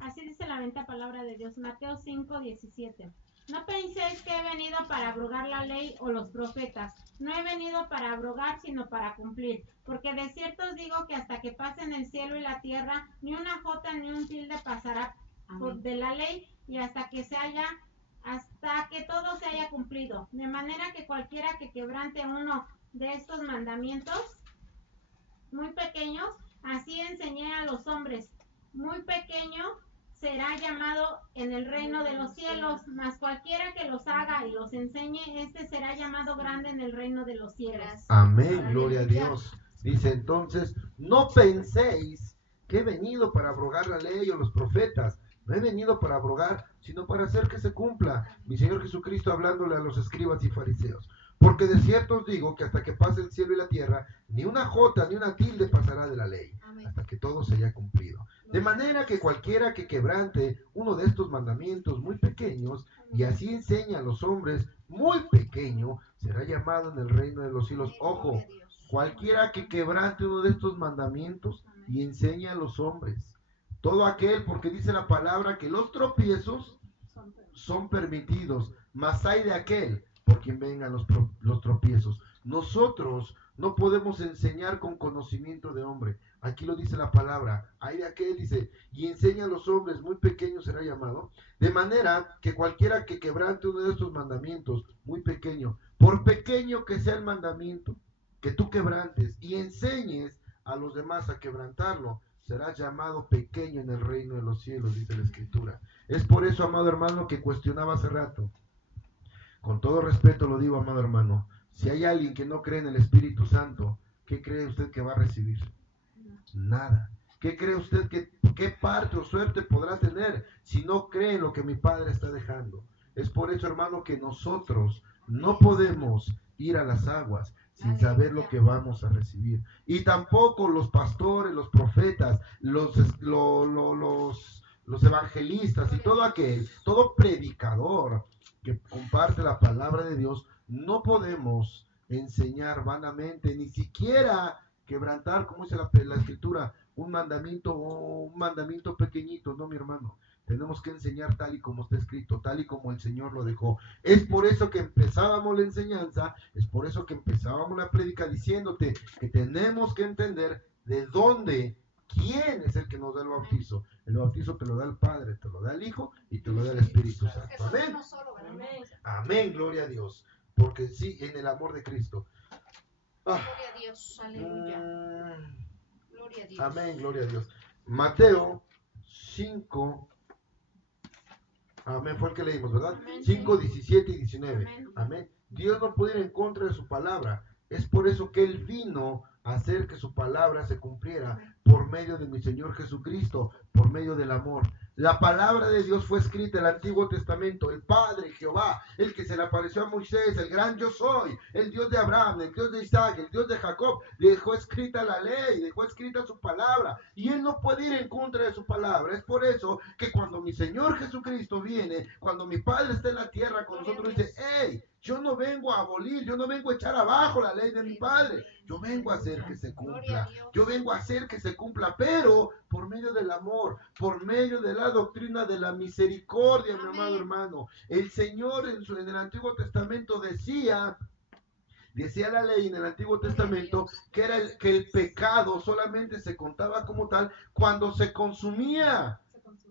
Así dice la bendita palabra de Dios. Mateo 5, 17. No penséis que he venido para abrogar la ley o los profetas. No he venido para abrogar, sino para cumplir. Porque de cierto os digo que hasta que pasen el cielo y la tierra, ni una jota ni un tilde pasará de la ley, y hasta que todo se haya cumplido. De manera que cualquiera que quebrante uno de estos mandamientos muy pequeños, así enseñé a los hombres, muy pequeño será llamado en el reino de los cielos, mas cualquiera que los haga y los enseñe, este será llamado grande en el reino de los cielos. Amén, gloria a Dios. Dice entonces, no penséis que he venido para abrogar la ley o los profetas. No he venido para abrogar, sino para hacer que se cumpla. Mi Señor Jesucristo hablándole a los escribas y fariseos. Porque de cierto os digo que hasta que pase el cielo y la tierra, ni una jota ni una tilde pasará de la ley, hasta que todo se haya cumplido. De manera que cualquiera que quebrante uno de estos mandamientos muy pequeños, y así enseña a los hombres muy pequeño, será llamado en el reino de los cielos. Ojo, cualquiera que quebrante uno de estos mandamientos y enseña a los hombres. Todo aquel, porque dice la palabra que los tropiezos son permitidos, mas hay de aquel por quien vengan los tropiezos. Nosotros no podemos enseñar con conocimiento de hombre. Aquí lo dice la palabra. Hay de aquel, dice, y enseña a los hombres, muy pequeño será llamado. De manera que cualquiera que quebrante uno de estos mandamientos, muy pequeño, por pequeño que sea el mandamiento, que tú quebrantes y enseñes a los demás a quebrantarlo, será llamado pequeño en el reino de los cielos, dice la Escritura. Es por eso, amado hermano, que cuestionaba hace rato. Con todo respeto lo digo, amado hermano, si hay alguien que no cree en el Espíritu Santo, ¿qué cree usted que va a recibir? Nada. ¿Qué cree usted qué parte o suerte podrá tener si no cree en lo que mi Padre está dejando? Es por eso, hermano, que nosotros no podemos ir a las aguas sin saber lo que vamos a recibir. Y tampoco los pastores, los profetas, los evangelistas y todo predicador que comparte la palabra de Dios, no podemos enseñar vanamente, ni siquiera quebrantar, como dice la Escritura, un mandamiento pequeñito. No, mi hermano, tenemos que enseñar tal y como está escrito, tal y como el Señor lo dejó. Es por eso que empezábamos la enseñanza, es por eso que empezábamos la prédica diciéndote que tenemos que entender de dónde, quién es el que nos da el bautizo. El bautizo te lo da el Padre, te lo da el Hijo y te lo da el Espíritu Santo. Amén. Amén, gloria a Dios. Porque sí, en el amor de Cristo. Gloria a Dios, aleluya. Gloria a Dios. Amén, gloria a Dios. Mateo 5. Amén, fue el que leímos, ¿verdad? Amén. 5, 17 y 19. Amén. Amén. Dios no puede ir en contra de su palabra. Es por eso que Él vino a hacer que su palabra se cumpliera por medio de mi Señor Jesucristo, por medio del amor. La palabra de Dios fue escrita en el Antiguo Testamento. El Padre, Jehová, el que se le apareció a Moisés, el gran yo soy, el Dios de Abraham, el Dios de Isaac, el Dios de Jacob, dejó escrita la ley, dejó escrita su palabra, y Él no puede ir en contra de su palabra. Es por eso que cuando mi Señor Jesucristo viene, cuando mi Padre está en la tierra con nosotros, dice: hey, yo no vengo a abolir, yo no vengo a echar abajo la ley de mi Padre, yo vengo a hacer que se cumpla, yo vengo a hacer que se cumpla, pero por medio del amor, por medio de la doctrina de la misericordia, mi amado hermano. El Señor en el Antiguo Testamento decía la ley en el Antiguo Testamento que el pecado solamente se contaba como tal cuando se consumía.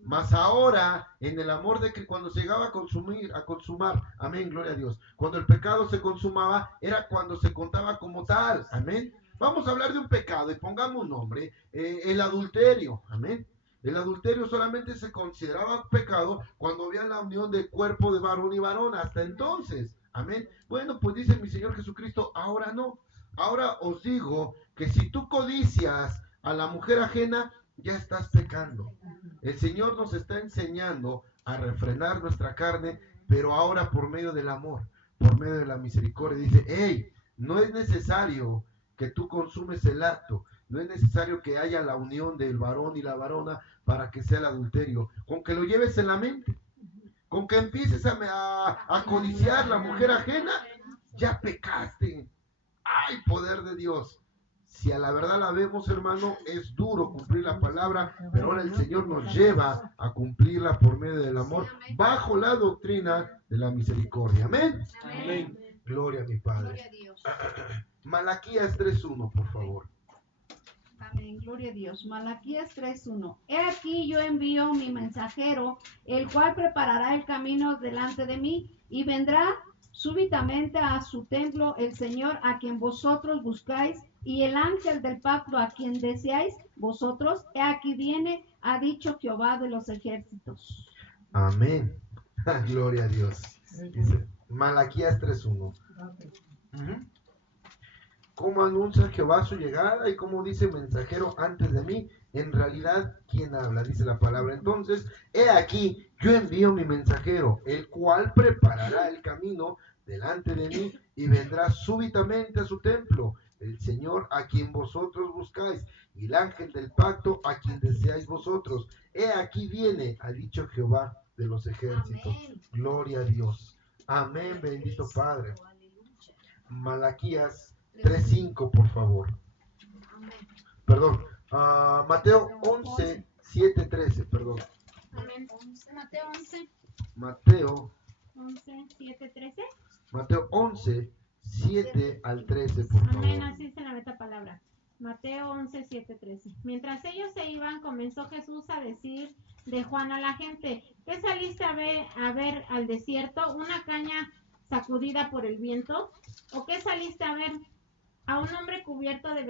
Mas ahora, en el amor de que cuando se llegaba a consumar, amén, gloria a Dios, cuando el pecado se consumaba, era cuando se contaba como tal, amén. Vamos a hablar de un pecado y pongamos un nombre, el adulterio, amén. El adulterio solamente se consideraba pecado cuando había la unión de cuerpo de varón y varón, hasta entonces, amén. Bueno, pues dice mi Señor Jesucristo, ahora no. Ahora os digo que si tú codicias a la mujer ajena, ya estás pecando. El Señor nos está enseñando a refrenar nuestra carne, pero ahora por medio del amor, por medio de la misericordia. Dice: hey, no es necesario que tú consumes el acto, no es necesario que haya la unión del varón y la varona para que sea el adulterio. Con que lo lleves en la mente, con que empieces a codiciar la mujer ajena, ya pecaste. ¡Ay, poder de Dios! Si a la verdad la vemos, hermano, es duro cumplir la palabra, pero ahora el Señor nos lleva a cumplirla por medio del amor, bajo la doctrina de la misericordia. Amén. Amén. Gloria a mi Padre. Gloria a Dios. Malaquías 3:1, por favor. Amén, gloria a Dios. Malaquías 3:1. He aquí yo envío mi mensajero, el cual preparará el camino delante de mí, y vendrá súbitamente a su templo el Señor a quien vosotros buscáis, y el ángel del pacto a quien deseáis vosotros. He aquí viene, ha dicho Jehová de los ejércitos. Amén. Gloria a Dios. Dice Malaquías 3:1. ¿Cómo anuncia Jehová su llegada? Y como dice mensajero antes de mí, en realidad, ¿quién habla? Dice la palabra. Entonces, he aquí, yo envío mi mensajero, el cual preparará el camino delante de mí, y vendrá súbitamente a su templo el Señor a quien vosotros buscáis, y el ángel del pacto a quien deseáis vosotros. He aquí viene, ha dicho Jehová de los ejércitos. Amén. Gloria a Dios. Amén, bendito Padre. Malaquías 3:5, por favor. Amén. Perdón. Mateo 11:7-13, perdón. Amén. Mateo 11, Mateo 7:13. Mateo 11:7-13, por favor. Amén, así dice la meta palabra. Mateo 11:7-13. Mientras ellos se iban, comenzó Jesús a decir de Juan a la gente: ¿qué saliste a ver al desierto? ¿Una caña sacudida por el viento? ¿O qué saliste a ver? ¿A un hombre cubierto de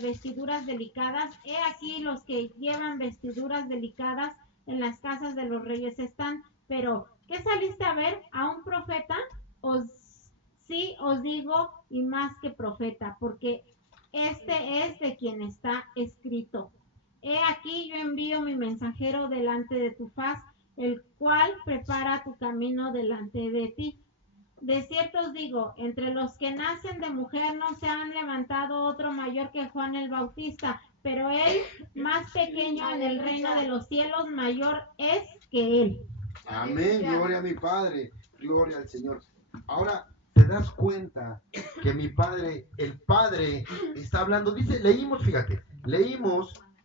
vestiduras delicadas? He aquí los que llevan vestiduras delicadas en las casas de los reyes están. Pero, ¿qué saliste a ver? ¿A un profeta? Sí os digo, y más que profeta, porque este es de quien está escrito: he aquí yo envío mi mensajero delante de tu faz, el cual prepara tu camino delante de ti. De cierto os digo, entre los que nacen de mujer no se han levantado otro mayor que Juan el Bautista, pero él, más pequeño en el reino de los cielos, mayor es que él. Amén, gloria a mi Padre, gloria al Señor. Ahora te das cuenta que mi Padre, el Padre, está hablando. Dice, leímos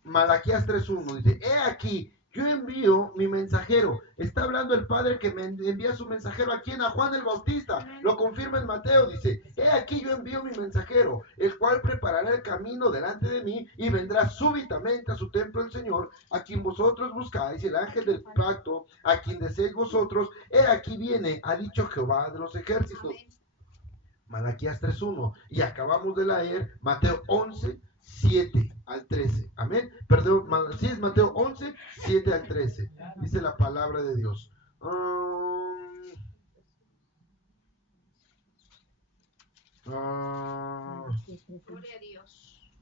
Malaquías 3:1, dice: he aquí, yo envío mi mensajero. Está hablando el Padre que me envía su mensajero. ¿A quién? A Juan el Bautista. Lo confirma en Mateo. Dice: he aquí yo envío mi mensajero, el cual preparará el camino delante de mí, y vendrá súbitamente a su templo el Señor, a quien vosotros buscáis, el ángel del pacto, a quien deseáis vosotros. He aquí viene, ha dicho Jehová de los ejércitos. Malaquías 3:1. Y acabamos de leer Mateo 11:7-13. Amén. Perdón, sí, es Mateo 11:7-13. Dice la palabra de Dios. Gloria a Dios.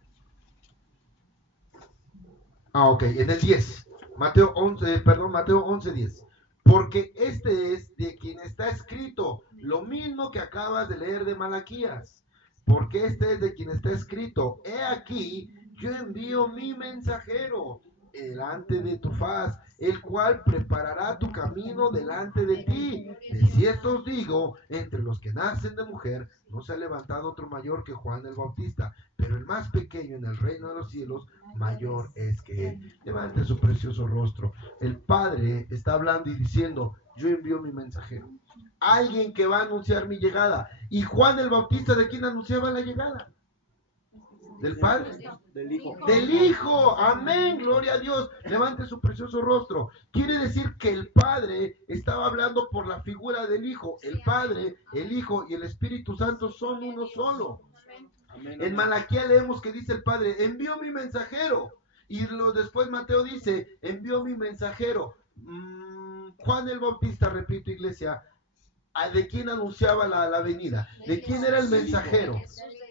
Ok, en el 10. Mateo 11:10. Porque este es de quien está escrito, lo mismo que acabas de leer de Malaquías. Porque este es de quien está escrito, he aquí, yo envío mi mensajero delante de tu faz, el cual preparará tu camino delante de ti. De cierto os digo, entre los que nacen de mujer, no se ha levantado otro mayor que Juan el Bautista, pero el más pequeño en el reino de los cielos, mayor es que él. Levante su precioso rostro. El Padre está hablando y diciendo, yo envío mi mensajero. Alguien que va a anunciar mi llegada. ¿Y Juan el Bautista de quién anunciaba la llegada? ¿Del Padre? Del Hijo. Del Hijo. Amén, gloria a Dios. Levante su precioso rostro. Quiere decir que el Padre estaba hablando por la figura del Hijo. El Padre, el Hijo y el Espíritu Santo son uno solo. En Malaquías leemos que dice el Padre, envió mi mensajero. Y después Mateo dice, envió mi mensajero. Juan el Bautista, repito, iglesia, ¿de quién anunciaba la venida? ¿De quién era el mensajero?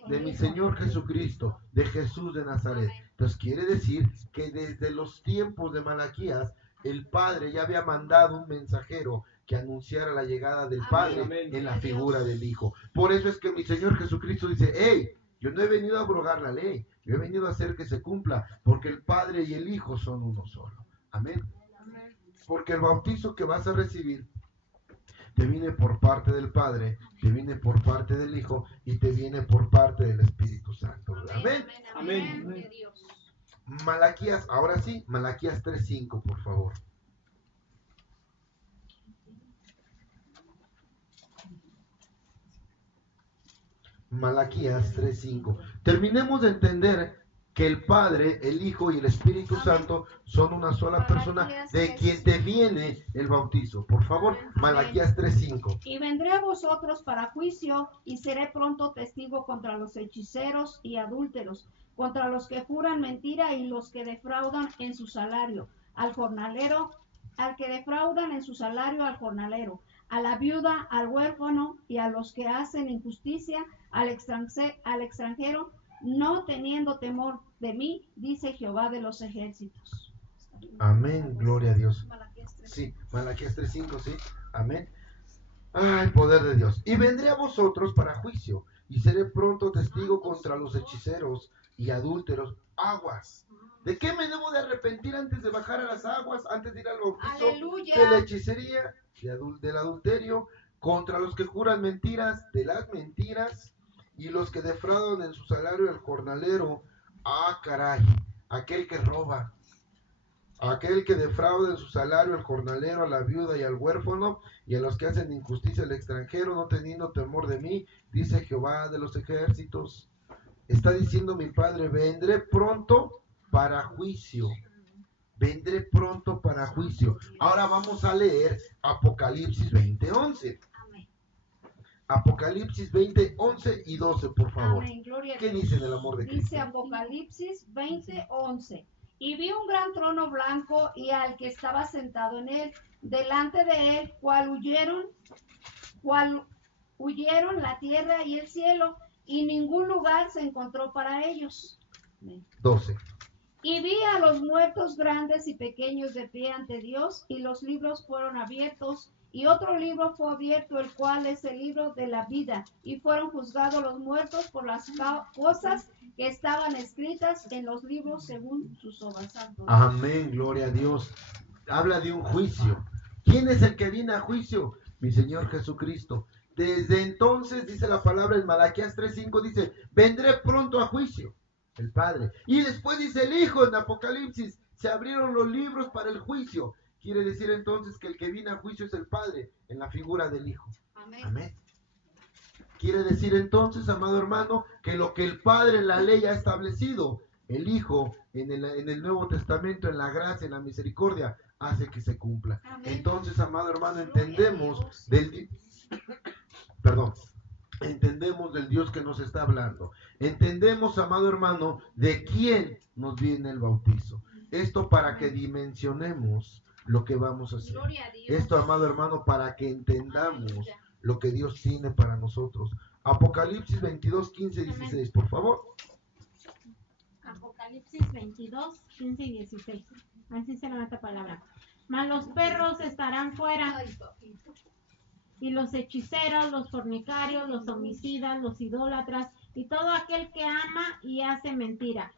De mi Señor Jesucristo, de Jesús de Nazaret. Entonces quiere decir que desde los tiempos de Malaquías, el Padre ya había mandado un mensajero que anunciara la llegada del Padre en la figura del Hijo. Por eso es que mi Señor Jesucristo dice, hey, yo no he venido a abrogar la ley, yo he venido a hacer que se cumpla, porque el Padre y el Hijo son uno solo. Amén. Porque el bautizo que vas a recibir te viene por parte del Padre, te viene por parte del Hijo y te viene por parte del Espíritu Santo. Amén. Amén. Malaquías, ahora sí, Malaquías 3:5, por favor. Malaquías 3:5. Terminemos de entender que el Padre, el Hijo y el Espíritu Santo son una sola persona de quien te viene el bautizo. Por favor, Malaquías 3:5. Y vendré a vosotros para juicio y seré pronto testigo contra los hechiceros y adúlteros, contra los que juran mentira y los que defraudan en su salario al jornalero, al que defraudan en su salario al jornalero, a la viuda, al huérfano y a los que hacen injusticia, al extranjero, no teniendo temor de mí, dice Jehová de los ejércitos. Amén, gloria a Dios. Sí, Malaquías 3:5, sí, amén. Ay, poder de Dios. Y vendré a vosotros para juicio, y seré pronto testigo contra los hechiceros y adúlteros. Aguas. ¿De qué me debo de arrepentir antes de bajar a las aguas, antes de ir al bautizo? Aleluya. De la hechicería, del adulterio, contra los que juran mentiras, de las mentiras, y los que defraudan en su salario al jornalero. Ah, caray, aquel que roba, aquel que defrauda en su salario al jornalero, a la viuda y al huérfano, y a los que hacen injusticia al extranjero, no teniendo temor de mí, dice Jehová de los ejércitos. Está diciendo mi Padre, vendré pronto para juicio. Vendré pronto para juicio. Ahora vamos a leer Apocalipsis 20:11. Apocalipsis 20:11 y 12, por favor. Amén, gloria a ¿Qué Dios. dice del amor de Cristo? Dice Apocalipsis 20:11. Y vi un gran trono blanco y al que estaba sentado en él, delante de él, cual huyeron la tierra y el cielo, y ningún lugar se encontró para ellos. Amén. 12. Y vi a los muertos grandes y pequeños de pie ante Dios, y los libros fueron abiertos, y otro libro fue abierto, el cual es el libro de la vida, y fueron juzgados los muertos por las cosas que estaban escritas en los libros según sus obras. Santo. Amén, gloria a Dios. Habla de un juicio. ¿Quién es el que viene a juicio? Mi Señor Jesucristo. Desde entonces, dice la palabra en Malaquías 3:5, dice, vendré pronto a juicio. El Padre. Y después dice el Hijo en Apocalipsis, se abrieron los libros para el juicio. Quiere decir entonces que el que viene a juicio es el Padre en la figura del Hijo. Amén. Amén. Quiere decir entonces, amado hermano, que lo que el Padre en la ley ha establecido, el Hijo en el Nuevo Testamento, en la gracia, en la misericordia, hace que se cumpla. Amén. Entonces, amado hermano, entendemos del Dios que nos está hablando. Entendemos, amado hermano, de quién nos viene el bautizo. Esto para que dimensionemos lo que vamos a hacer. Gloria a Dios. Esto, amado hermano, para que entendamos lo que Dios tiene para nosotros. Apocalipsis 22, 15 y 16, por favor. Apocalipsis 22, 15 y 16. Así se llama esta palabra. Mas los perros estarán fuera, y los hechiceros, los fornicarios, los homicidas, los idólatras, y todo aquel que ama y hace mentira.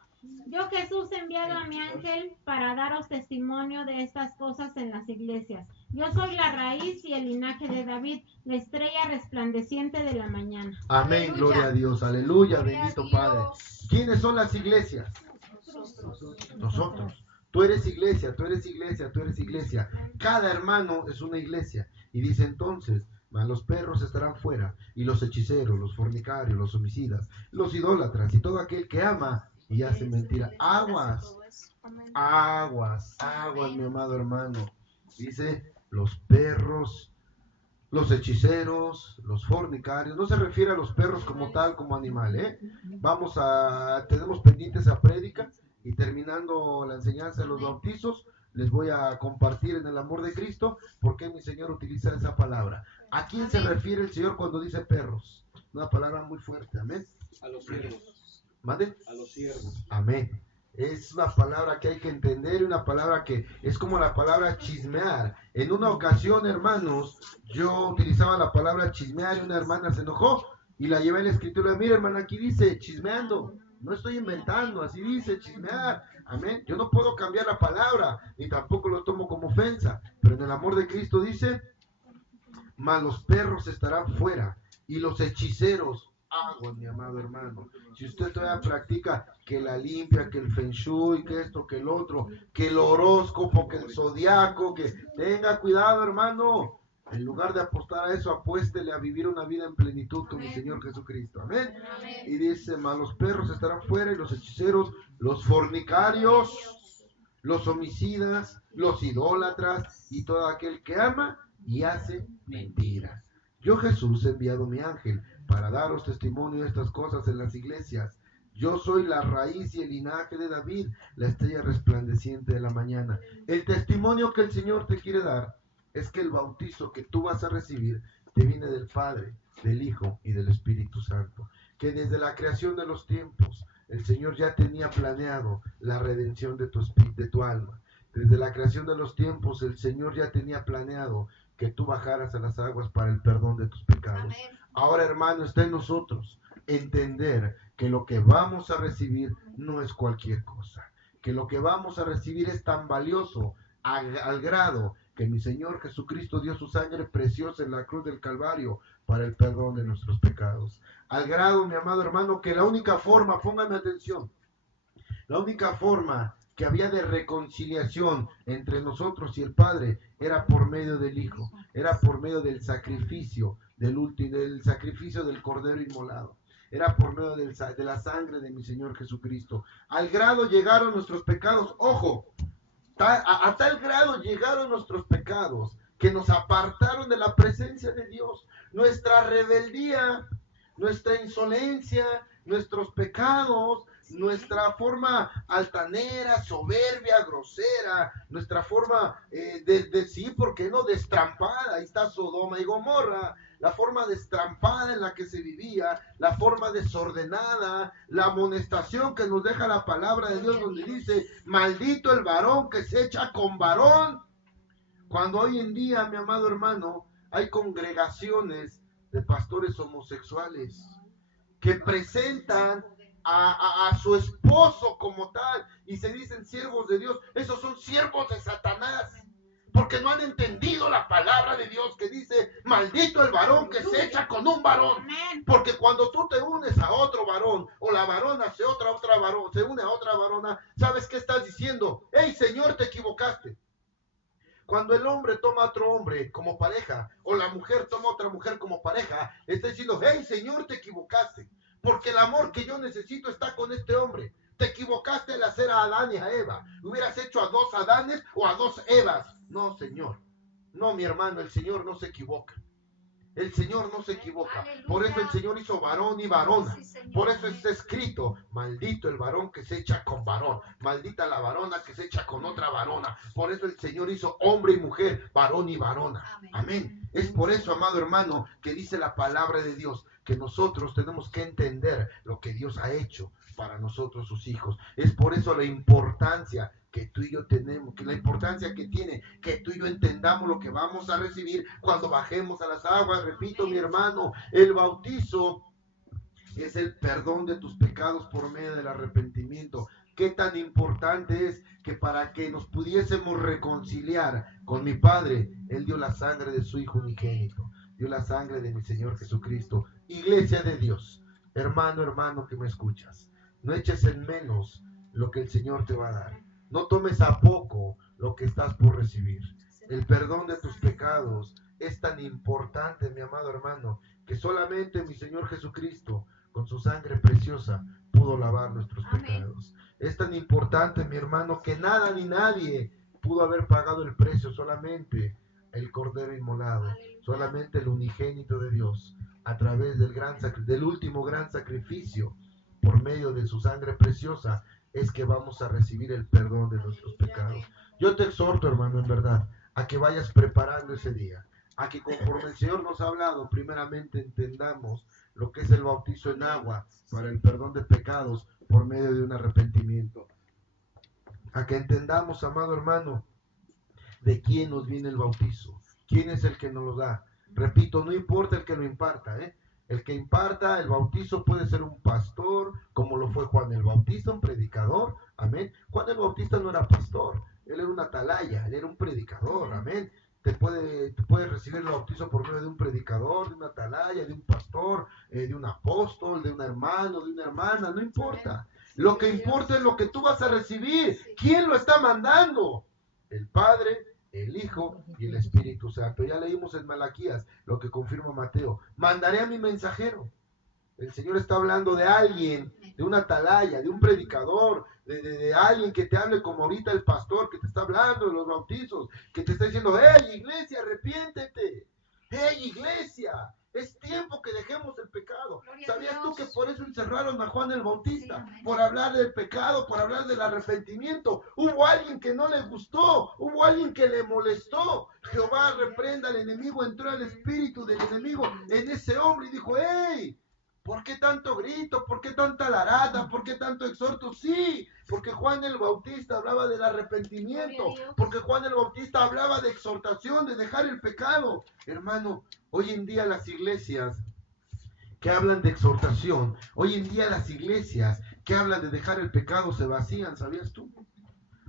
Yo, Jesús, he enviado a mi ángel para daros testimonio de estas cosas en las iglesias. Yo soy la raíz y el linaje de David, la estrella resplandeciente de la mañana. Amén, Aleluya. gloria a Dios, aleluya, Gloria bendito a Dios. Padre. ¿Quiénes son las iglesias? Nosotros. Tú eres iglesia, tú eres iglesia, tú eres iglesia. Cada hermano es una iglesia. Y dice entonces, mas los perros estarán fuera, y los hechiceros, los fornicarios, los homicidas, los idólatras, y todo aquel que ama y hace mentira. Aguas, aguas, aguas, mi amado hermano. Dice, los perros, los hechiceros, los fornicarios. No se refiere a los perros como tal, como animal, ¿eh? Tenemos pendiente esa prédica, y terminando la enseñanza de los bautizos, les voy a compartir en el amor de Cristo por qué mi Señor utiliza esa palabra. ¿A quién se refiere el Señor cuando dice perros? Una palabra muy fuerte, amén. A los siervos. ¿Mande? A los siervos. Amén. Es una palabra que hay que entender, y una palabra que es como la palabra chismear. En una ocasión, hermanos, yo utilizaba la palabra chismear y una hermana se enojó y la llevé a la escritura. Mira, hermana, aquí dice chismeando. No estoy inventando, así dice chismear. Amén. Yo no puedo cambiar la palabra, ni tampoco lo tomo como ofensa. Pero en el amor de Cristo dice, mas los perros estarán fuera, y los hechiceros, aguas, mi amado hermano. Si usted todavía practica que la limpia, que el feng shui, que esto, que el otro, que el horóscopo, que el zodiaco, que tenga cuidado, hermano. En lugar de apostar a eso, apuéstele a vivir una vida en plenitud con mi Señor Jesucristo. Amén. Y dice, mas los perros estarán fuera, y los hechiceros, los fornicarios, los homicidas, los idólatras, y todo aquel que ama y hace mentira. Yo, Jesús, he enviado mi ángel para daros testimonio de estas cosas en las iglesias. Yo soy la raíz y el linaje de David, la estrella resplandeciente de la mañana. El testimonio que el Señor te quiere dar es que el bautizo que tú vas a recibir te viene del Padre, del Hijo y del Espíritu Santo. Que desde la creación de los tiempos el Señor ya tenía planeado la redención de tu espíritu, de tu alma. Desde la creación de los tiempos el Señor ya tenía planeado que tú bajaras a las aguas para el perdón de tus pecados. Amén. Ahora, hermano, está en nosotros entender que lo que vamos a recibir no es cualquier cosa. Que lo que vamos a recibir es tan valioso al grado que mi Señor Jesucristo dio su sangre preciosa en la cruz del Calvario para el perdón de nuestros pecados. Al grado, mi amado hermano, que la única forma, póngame atención, la única forma que había de reconciliación entre nosotros y el Padre era por medio del Hijo, era por medio del sacrificio, del sacrificio del Cordero inmolado. Era por medio de la sangre de mi Señor Jesucristo. Al grado llegaron nuestros pecados, ojo, a tal grado llegaron nuestros pecados que nos apartaron de la presencia de Dios. Nuestra rebeldía, nuestra insolencia, nuestros pecados, nuestra forma altanera, soberbia, grosera, nuestra forma sí, ¿por qué no? Destrampada. Ahí está Sodoma y Gomorra. La forma destrampada en la que se vivía, la forma desordenada, la amonestación que nos deja la palabra de Dios donde dice, maldito el varón que se echa con varón. Cuando hoy en día, mi amado hermano, hay congregaciones de pastores homosexuales que presentan a su esposo como tal y se dicen siervos de Dios. Esos son siervos de Satanás, porque no han entendido la palabra de Dios que dice, maldito el varón que se echa con un varón. Porque cuando tú te unes a otro varón, o la varona se une a otra varona, ¿sabes qué estás diciendo? Hey, Señor, te equivocaste. Cuando el hombre toma a otro hombre como pareja, o la mujer toma a otra mujer como pareja, está diciendo, hey, Señor, te equivocaste, porque el amor que yo necesito está con este hombre. Te equivocaste al hacer a Adán y a Eva. Hubieras hecho a 2 Adanes o a 2 Evas. No, Señor. No, mi hermano, el Señor no se equivoca. El Señor no se equivoca. Por eso el Señor hizo varón y varona. Por eso está escrito, maldito el varón que se echa con varón, maldita la varona que se echa con otra varona. Por eso el Señor hizo hombre y mujer, varón y varona. Amén. Es por eso, amado hermano, que dice la palabra de Dios, que nosotros tenemos que entender lo que Dios ha hecho para nosotros, sus hijos. Es por eso la importancia que tú y yo tenemos, que la importancia que tiene que tú y yo entendamos lo que vamos a recibir cuando bajemos a las aguas. Repito, mi hermano, el bautizo es el perdón de tus pecados por medio del arrepentimiento. Qué tan importante es que para que nos pudiésemos reconciliar con mi Padre, Él dio la sangre de su Hijo unigénito, dio la sangre de mi Señor Jesucristo. Iglesia de Dios, hermano que me escuchas, no eches en menos lo que el Señor te va a dar. No tomes a poco lo que estás por recibir. El perdón de tus pecados es tan importante, mi amado hermano, que solamente mi Señor Jesucristo, con su sangre preciosa, pudo lavar nuestros pecados. Es tan importante, mi hermano, que nada ni nadie pudo haber pagado el precio, solamente el Cordero inmolado, solamente el unigénito de Dios, a través del último gran sacrificio, por medio de su sangre preciosa, es que vamos a recibir el perdón de nuestros pecados. Yo te exhorto, hermano, en verdad, a que vayas preparando ese día, a que conforme el Señor nos ha hablado, primeramente entendamos lo que es el bautizo en agua para el perdón de pecados por medio de un arrepentimiento. A que entendamos, amado hermano, de quién nos viene el bautizo, quién es el que nos lo da. Repito, no importa el que lo imparta, El que imparta el bautizo puede ser un pastor, como lo fue Juan el Bautista, un predicador, amén. Juan el Bautista no era pastor, él era una atalaya, él era un predicador, amén. Tú puedes recibir el bautizo por medio de un predicador, de una atalaya, de un pastor, de un apóstol, de un hermano, de una hermana, no importa. Lo que importa es lo que tú vas a recibir. ¿Quién lo está mandando? El Padre, el Hijo y el Espíritu Santo. Ya leímos en Malaquías lo que confirma Mateo. Mandaré a mi mensajero. El Señor está hablando de alguien, de una atalaya, de un predicador, de alguien que te hable como ahorita el pastor que te está hablando de los bautizos, que te está diciendo, ¡hey, iglesia, arrepiéntete! ¡Hey, iglesia! Es tiempo que dejemos el pecado. ¿Sabías tú que por eso encerraron a Juan el Bautista? Por hablar del pecado, por hablar del arrepentimiento. Hubo alguien que no le gustó, hubo alguien que le molestó. Jehová reprenda al enemigo, entró el espíritu del enemigo en ese hombre y dijo, ¡hey! ¿Por qué tanto grito? ¿Por qué tanta larada? ¿Por qué tanto exhorto? Sí, porque Juan el Bautista hablaba del arrepentimiento, porque Juan el Bautista hablaba de exhortación, de dejar el pecado. Hermano, hoy en día las iglesias que hablan de exhortación, hoy en día las iglesias que hablan de dejar el pecado se vacían, ¿sabías tú?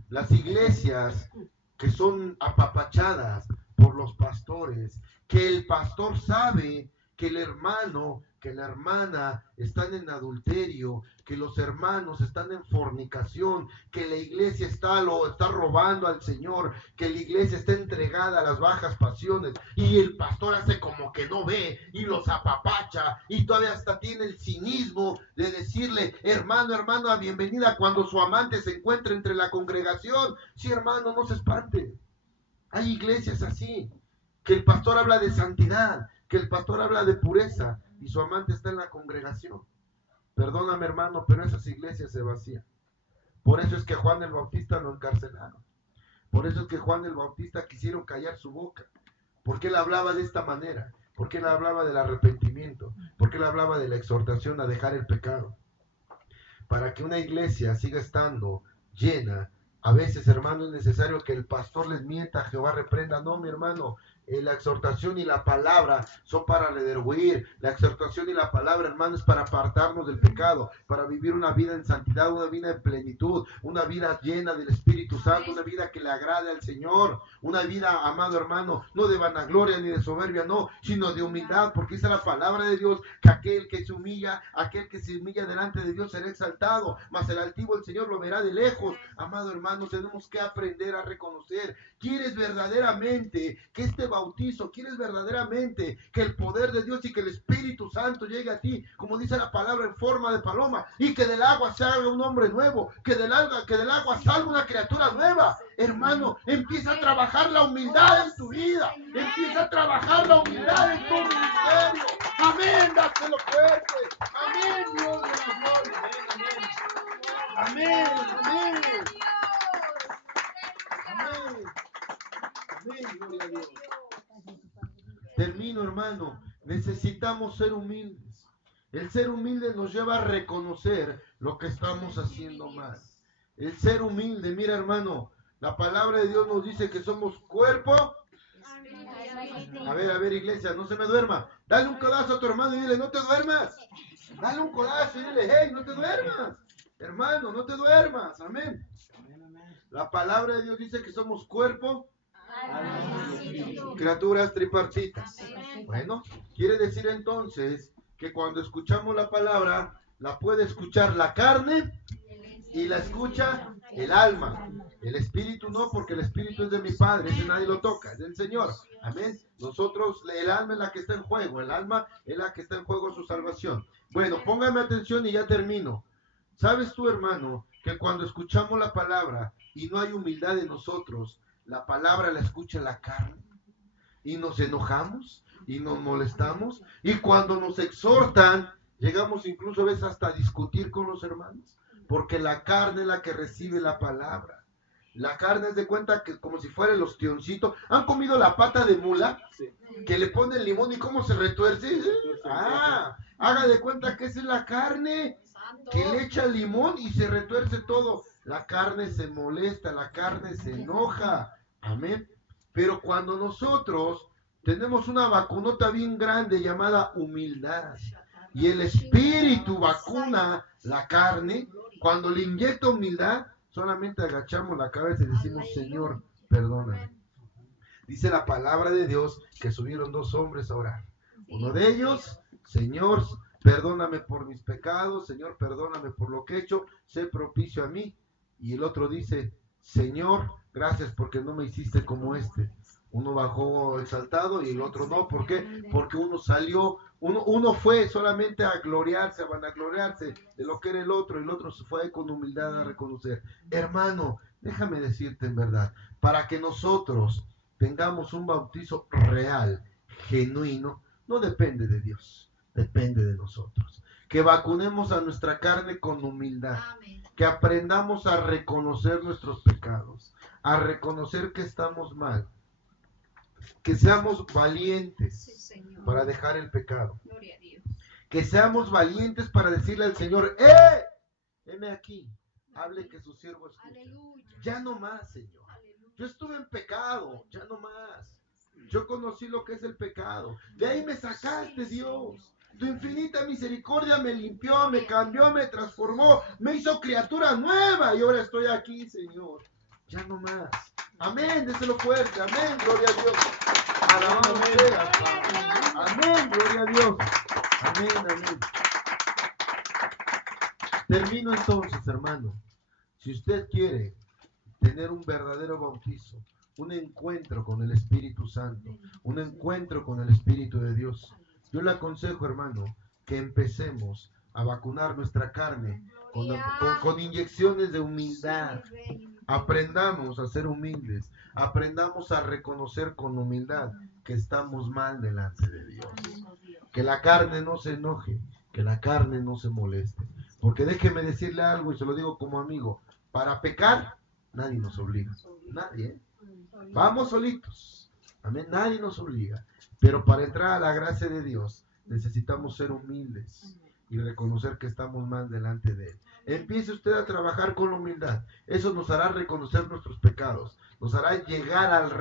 Las iglesias que son apapachadas por los pastores, que el pastor sabe que el hermano, que la hermana están en adulterio, que los hermanos están en fornicación, que la iglesia está robando al Señor, que la iglesia está entregada a las bajas pasiones, y el pastor hace como que no ve y los apapacha, y todavía hasta tiene el cinismo de decirle, hermano, hermana, bienvenida, cuando su amante se encuentra entre la congregación. Sí, hermano, no se espante. Hay iglesias así, que el pastor habla de santidad, que el pastor habla de pureza y su amante está en la congregación. Perdóname, hermano, pero esas iglesias se vacían. Por eso es que Juan el Bautista lo encarcelaron. Por eso es que Juan el Bautista quisieron callar su boca. Porque él hablaba de esta manera. Porque él hablaba del arrepentimiento. Porque él hablaba de la exhortación a dejar el pecado. Para que una iglesia siga estando llena, a veces, hermano, es necesario que el pastor les mienta, Jehová reprenda. No, mi hermano, la exhortación y la palabra son para redarguir. La exhortación y la palabra, hermano, es para apartarnos del pecado, para vivir una vida en santidad, una vida en plenitud, una vida llena del Espíritu Santo, una vida que le agrade al Señor, una vida, amado hermano, no de vanagloria ni de soberbia, no, sino de humildad, porque dice la palabra de Dios que aquel que se humilla delante de Dios será exaltado, mas el altivo el Señor lo verá de lejos. Amado hermano, tenemos que aprender a reconocer. ¿Quieres verdaderamente que este bautizo, quieres verdaderamente que el poder de Dios y que el Espíritu Santo llegue a ti, como dice la palabra, en forma de paloma, y que del agua se haga un hombre nuevo, que del agua salga una criatura nueva. Hermano, empieza a trabajar la humildad en tu vida, empieza a trabajar la humildad en tu ministerio. Amén, dáselo fuerte. Amén, Dios de la gloria. Amén, amén. Amén. Amén, gloria a Dios. Termino, hermano. Necesitamos ser humildes. El ser humilde nos lleva a reconocer lo que estamos haciendo mal. El ser humilde, mira, hermano, la palabra de Dios nos dice que somos cuerpo. A ver, iglesia, no se me duerma. Dale un codazo a tu hermano y dile, no te duermas. Dale un codazo y dile, hey, no te duermas. Hermano, no te duermas. Amén. La palabra de Dios dice que somos cuerpo, criaturas tripartitas. Bueno, quiere decir entonces que cuando escuchamos la palabra, la puede escuchar la carne y la escucha el alma. El espíritu no, porque el espíritu es de mi Padre, ese nadie lo toca, es del Señor. Amén. Nosotros, el alma es la que está en juego, el alma es la que está en juego su salvación. Bueno, póngame atención y ya termino. ¿Sabes tú, hermano, que cuando escuchamos la palabra y no hay humildad en nosotros, la palabra la escucha la carne? Y nos enojamos y nos molestamos. Y cuando nos exhortan, llegamos incluso a veces hasta a discutir con los hermanos. Porque la carne es la que recibe la palabra. La carne es de cuenta que como si fuera el ostioncito. ¿Han comido la pata de mula? Que le ponen limón y cómo se retuerce. Haga de cuenta que esa es la carne. Que le echa limón y se retuerce todo. La carne se molesta, la carne se enoja. Amén. Pero cuando nosotros tenemos una vacunota bien grande llamada humildad, y el espíritu vacuna la carne, cuando le inyecta humildad, solamente agachamos la cabeza y decimos, Señor, perdóname. Dice la palabra de Dios que subieron 2 hombres a orar. Uno de ellos, Señor, perdóname por mis pecados, Señor, perdóname por lo que he hecho, sé propicio a mí. Y el otro dice, Señor, gracias porque no me hiciste como este. Uno bajó exaltado y el otro no. ¿Por qué? Porque uno salió, uno fue solamente a gloriarse, a vanagloriarse de lo que era el otro se fue con humildad a reconocer. Hermano, déjame decirte en verdad, para que nosotros tengamos un bautizo real, genuino, no depende de Dios, depende de nosotros. Que vacunemos a nuestra carne con humildad. Que aprendamos a reconocer nuestros pecados, a reconocer que estamos mal, que seamos valientes para dejar el pecado, que seamos valientes para decirle al Señor, heme aquí, hable que su siervo escucha. Ya no más, Señor, yo estuve en pecado, ya no más, yo conocí lo que es el pecado, de ahí me sacaste, Dios. Tu infinita misericordia me limpió, me cambió, me transformó, me hizo criatura nueva y ahora estoy aquí, Señor. Ya no más. Amén, déselo fuerte. Amén, gloria a Dios. Alabado sea. Amén, gloria a Dios. Amén. Termino entonces, hermano. Si usted quiere tener un verdadero bautizo, un encuentro con el Espíritu Santo, un encuentro con el Espíritu de Dios, yo le aconsejo, hermano, que empecemos a vacunar nuestra carne con inyecciones de humildad. Aprendamos a ser humildes, aprendamos a reconocer con humildad que estamos mal delante de Dios. Que la carne no se enoje, que la carne no se moleste. Porque déjeme decirle algo y se lo digo como amigo, para pecar nadie nos obliga, nadie. Vamos solitos, amén, nadie nos obliga. Pero para entrar a la gracia de Dios necesitamos ser humildes y reconocer que estamos mal delante de Él. Empiece usted a trabajar con la humildad. Eso nos hará reconocer nuestros pecados. Nos hará llegar al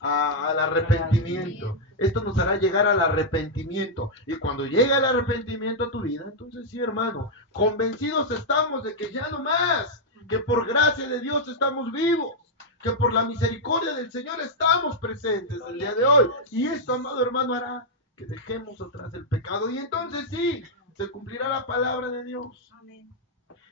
al arrepentimiento. Esto nos hará llegar al arrepentimiento. Y cuando llega el arrepentimiento a tu vida, entonces sí, hermano, convencidos estamos de que ya no más, que por gracia de Dios estamos vivos, que por la misericordia del Señor estamos presentes el día de hoy. Y esto, amado hermano, hará que dejemos atrás el pecado. Y entonces sí, se cumplirá la palabra de Dios.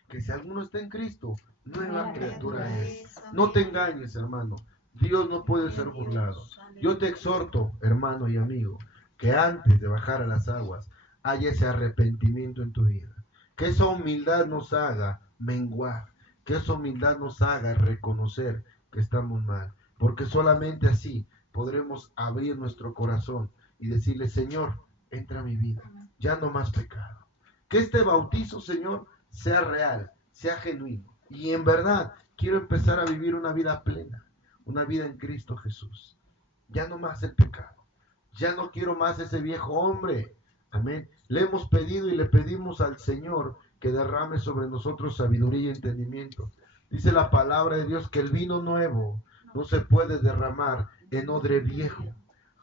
Que si alguno está en Cristo, nueva criatura es. No te engañes, hermano. Dios no puede ser burlado. Yo te exhorto, hermano y amigo, que antes de bajar a las aguas haya ese arrepentimiento en tu vida. Que esa humildad nos haga menguar. Que esa humildad nos haga reconocer que estamos mal. Porque solamente así podremos abrir nuestro corazón y decirle, Señor, entra a mi vida. Ya no más pecado. Que este bautizo, Señor, sea real, sea genuino. Y en verdad, quiero empezar a vivir una vida plena. Una vida en Cristo Jesús. Ya no más el pecado. Ya no quiero más ese viejo hombre. Amén. Le hemos pedido y le pedimos al Señor que derrame sobre nosotros sabiduría y entendimiento. Dice la palabra de Dios que el vino nuevo no se puede derramar en odre viejo.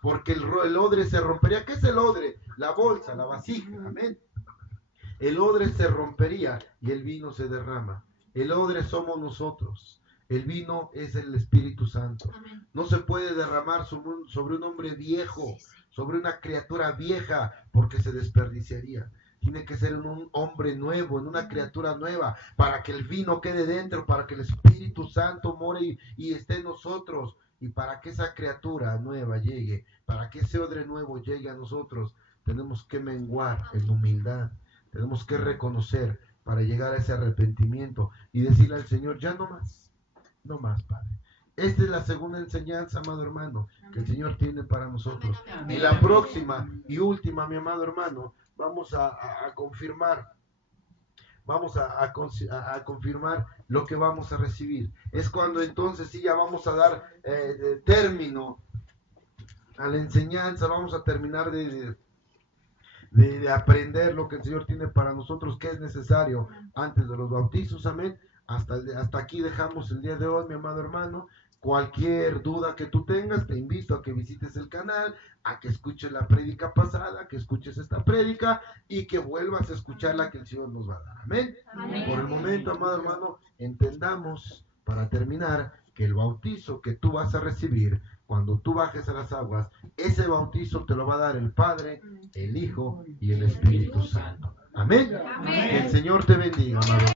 Porque el odre se rompería. ¿Qué es el odre? La bolsa, la vasija. Amén. El odre se rompería y el vino se derrama. El odre somos nosotros. El vino es el Espíritu Santo. No se puede derramar sobre un hombre viejo, sobre una criatura vieja, porque se desperdiciaría. Tiene que ser en un hombre nuevo, en una criatura nueva, para que el vino quede dentro, para que el Espíritu Santo more y esté en nosotros, y para que esa criatura nueva llegue, para que ese odre nuevo llegue a nosotros, tenemos que menguar en humildad, tenemos que reconocer para llegar a ese arrepentimiento y decirle al Señor, ya no más. No más, Padre. Esta es la segunda enseñanza, amado hermano, que el Señor tiene para nosotros. Y la próxima y última, mi amado hermano, vamos a confirmar. Vamos a confirmar lo que vamos a recibir. Es cuando entonces sí ya vamos a dar término a la enseñanza. Vamos a terminar de aprender lo que el Señor tiene para nosotros, que es necesario antes de los bautizos. Amén. Hasta aquí dejamos el día de hoy, mi amado hermano. Cualquier duda que tú tengas, te invito a que visites el canal, a que escuches la prédica pasada, que escuches esta prédica y que vuelvas a escuchar la que el Señor nos va a dar. Amén. Amén. Por el momento, amado hermano, entendamos, para terminar, que el bautizo que tú vas a recibir cuando tú bajes a las aguas, ese bautizo te lo va a dar el Padre, el Hijo y el Espíritu Santo. Amén. Amén. Que el Señor te bendiga, amado.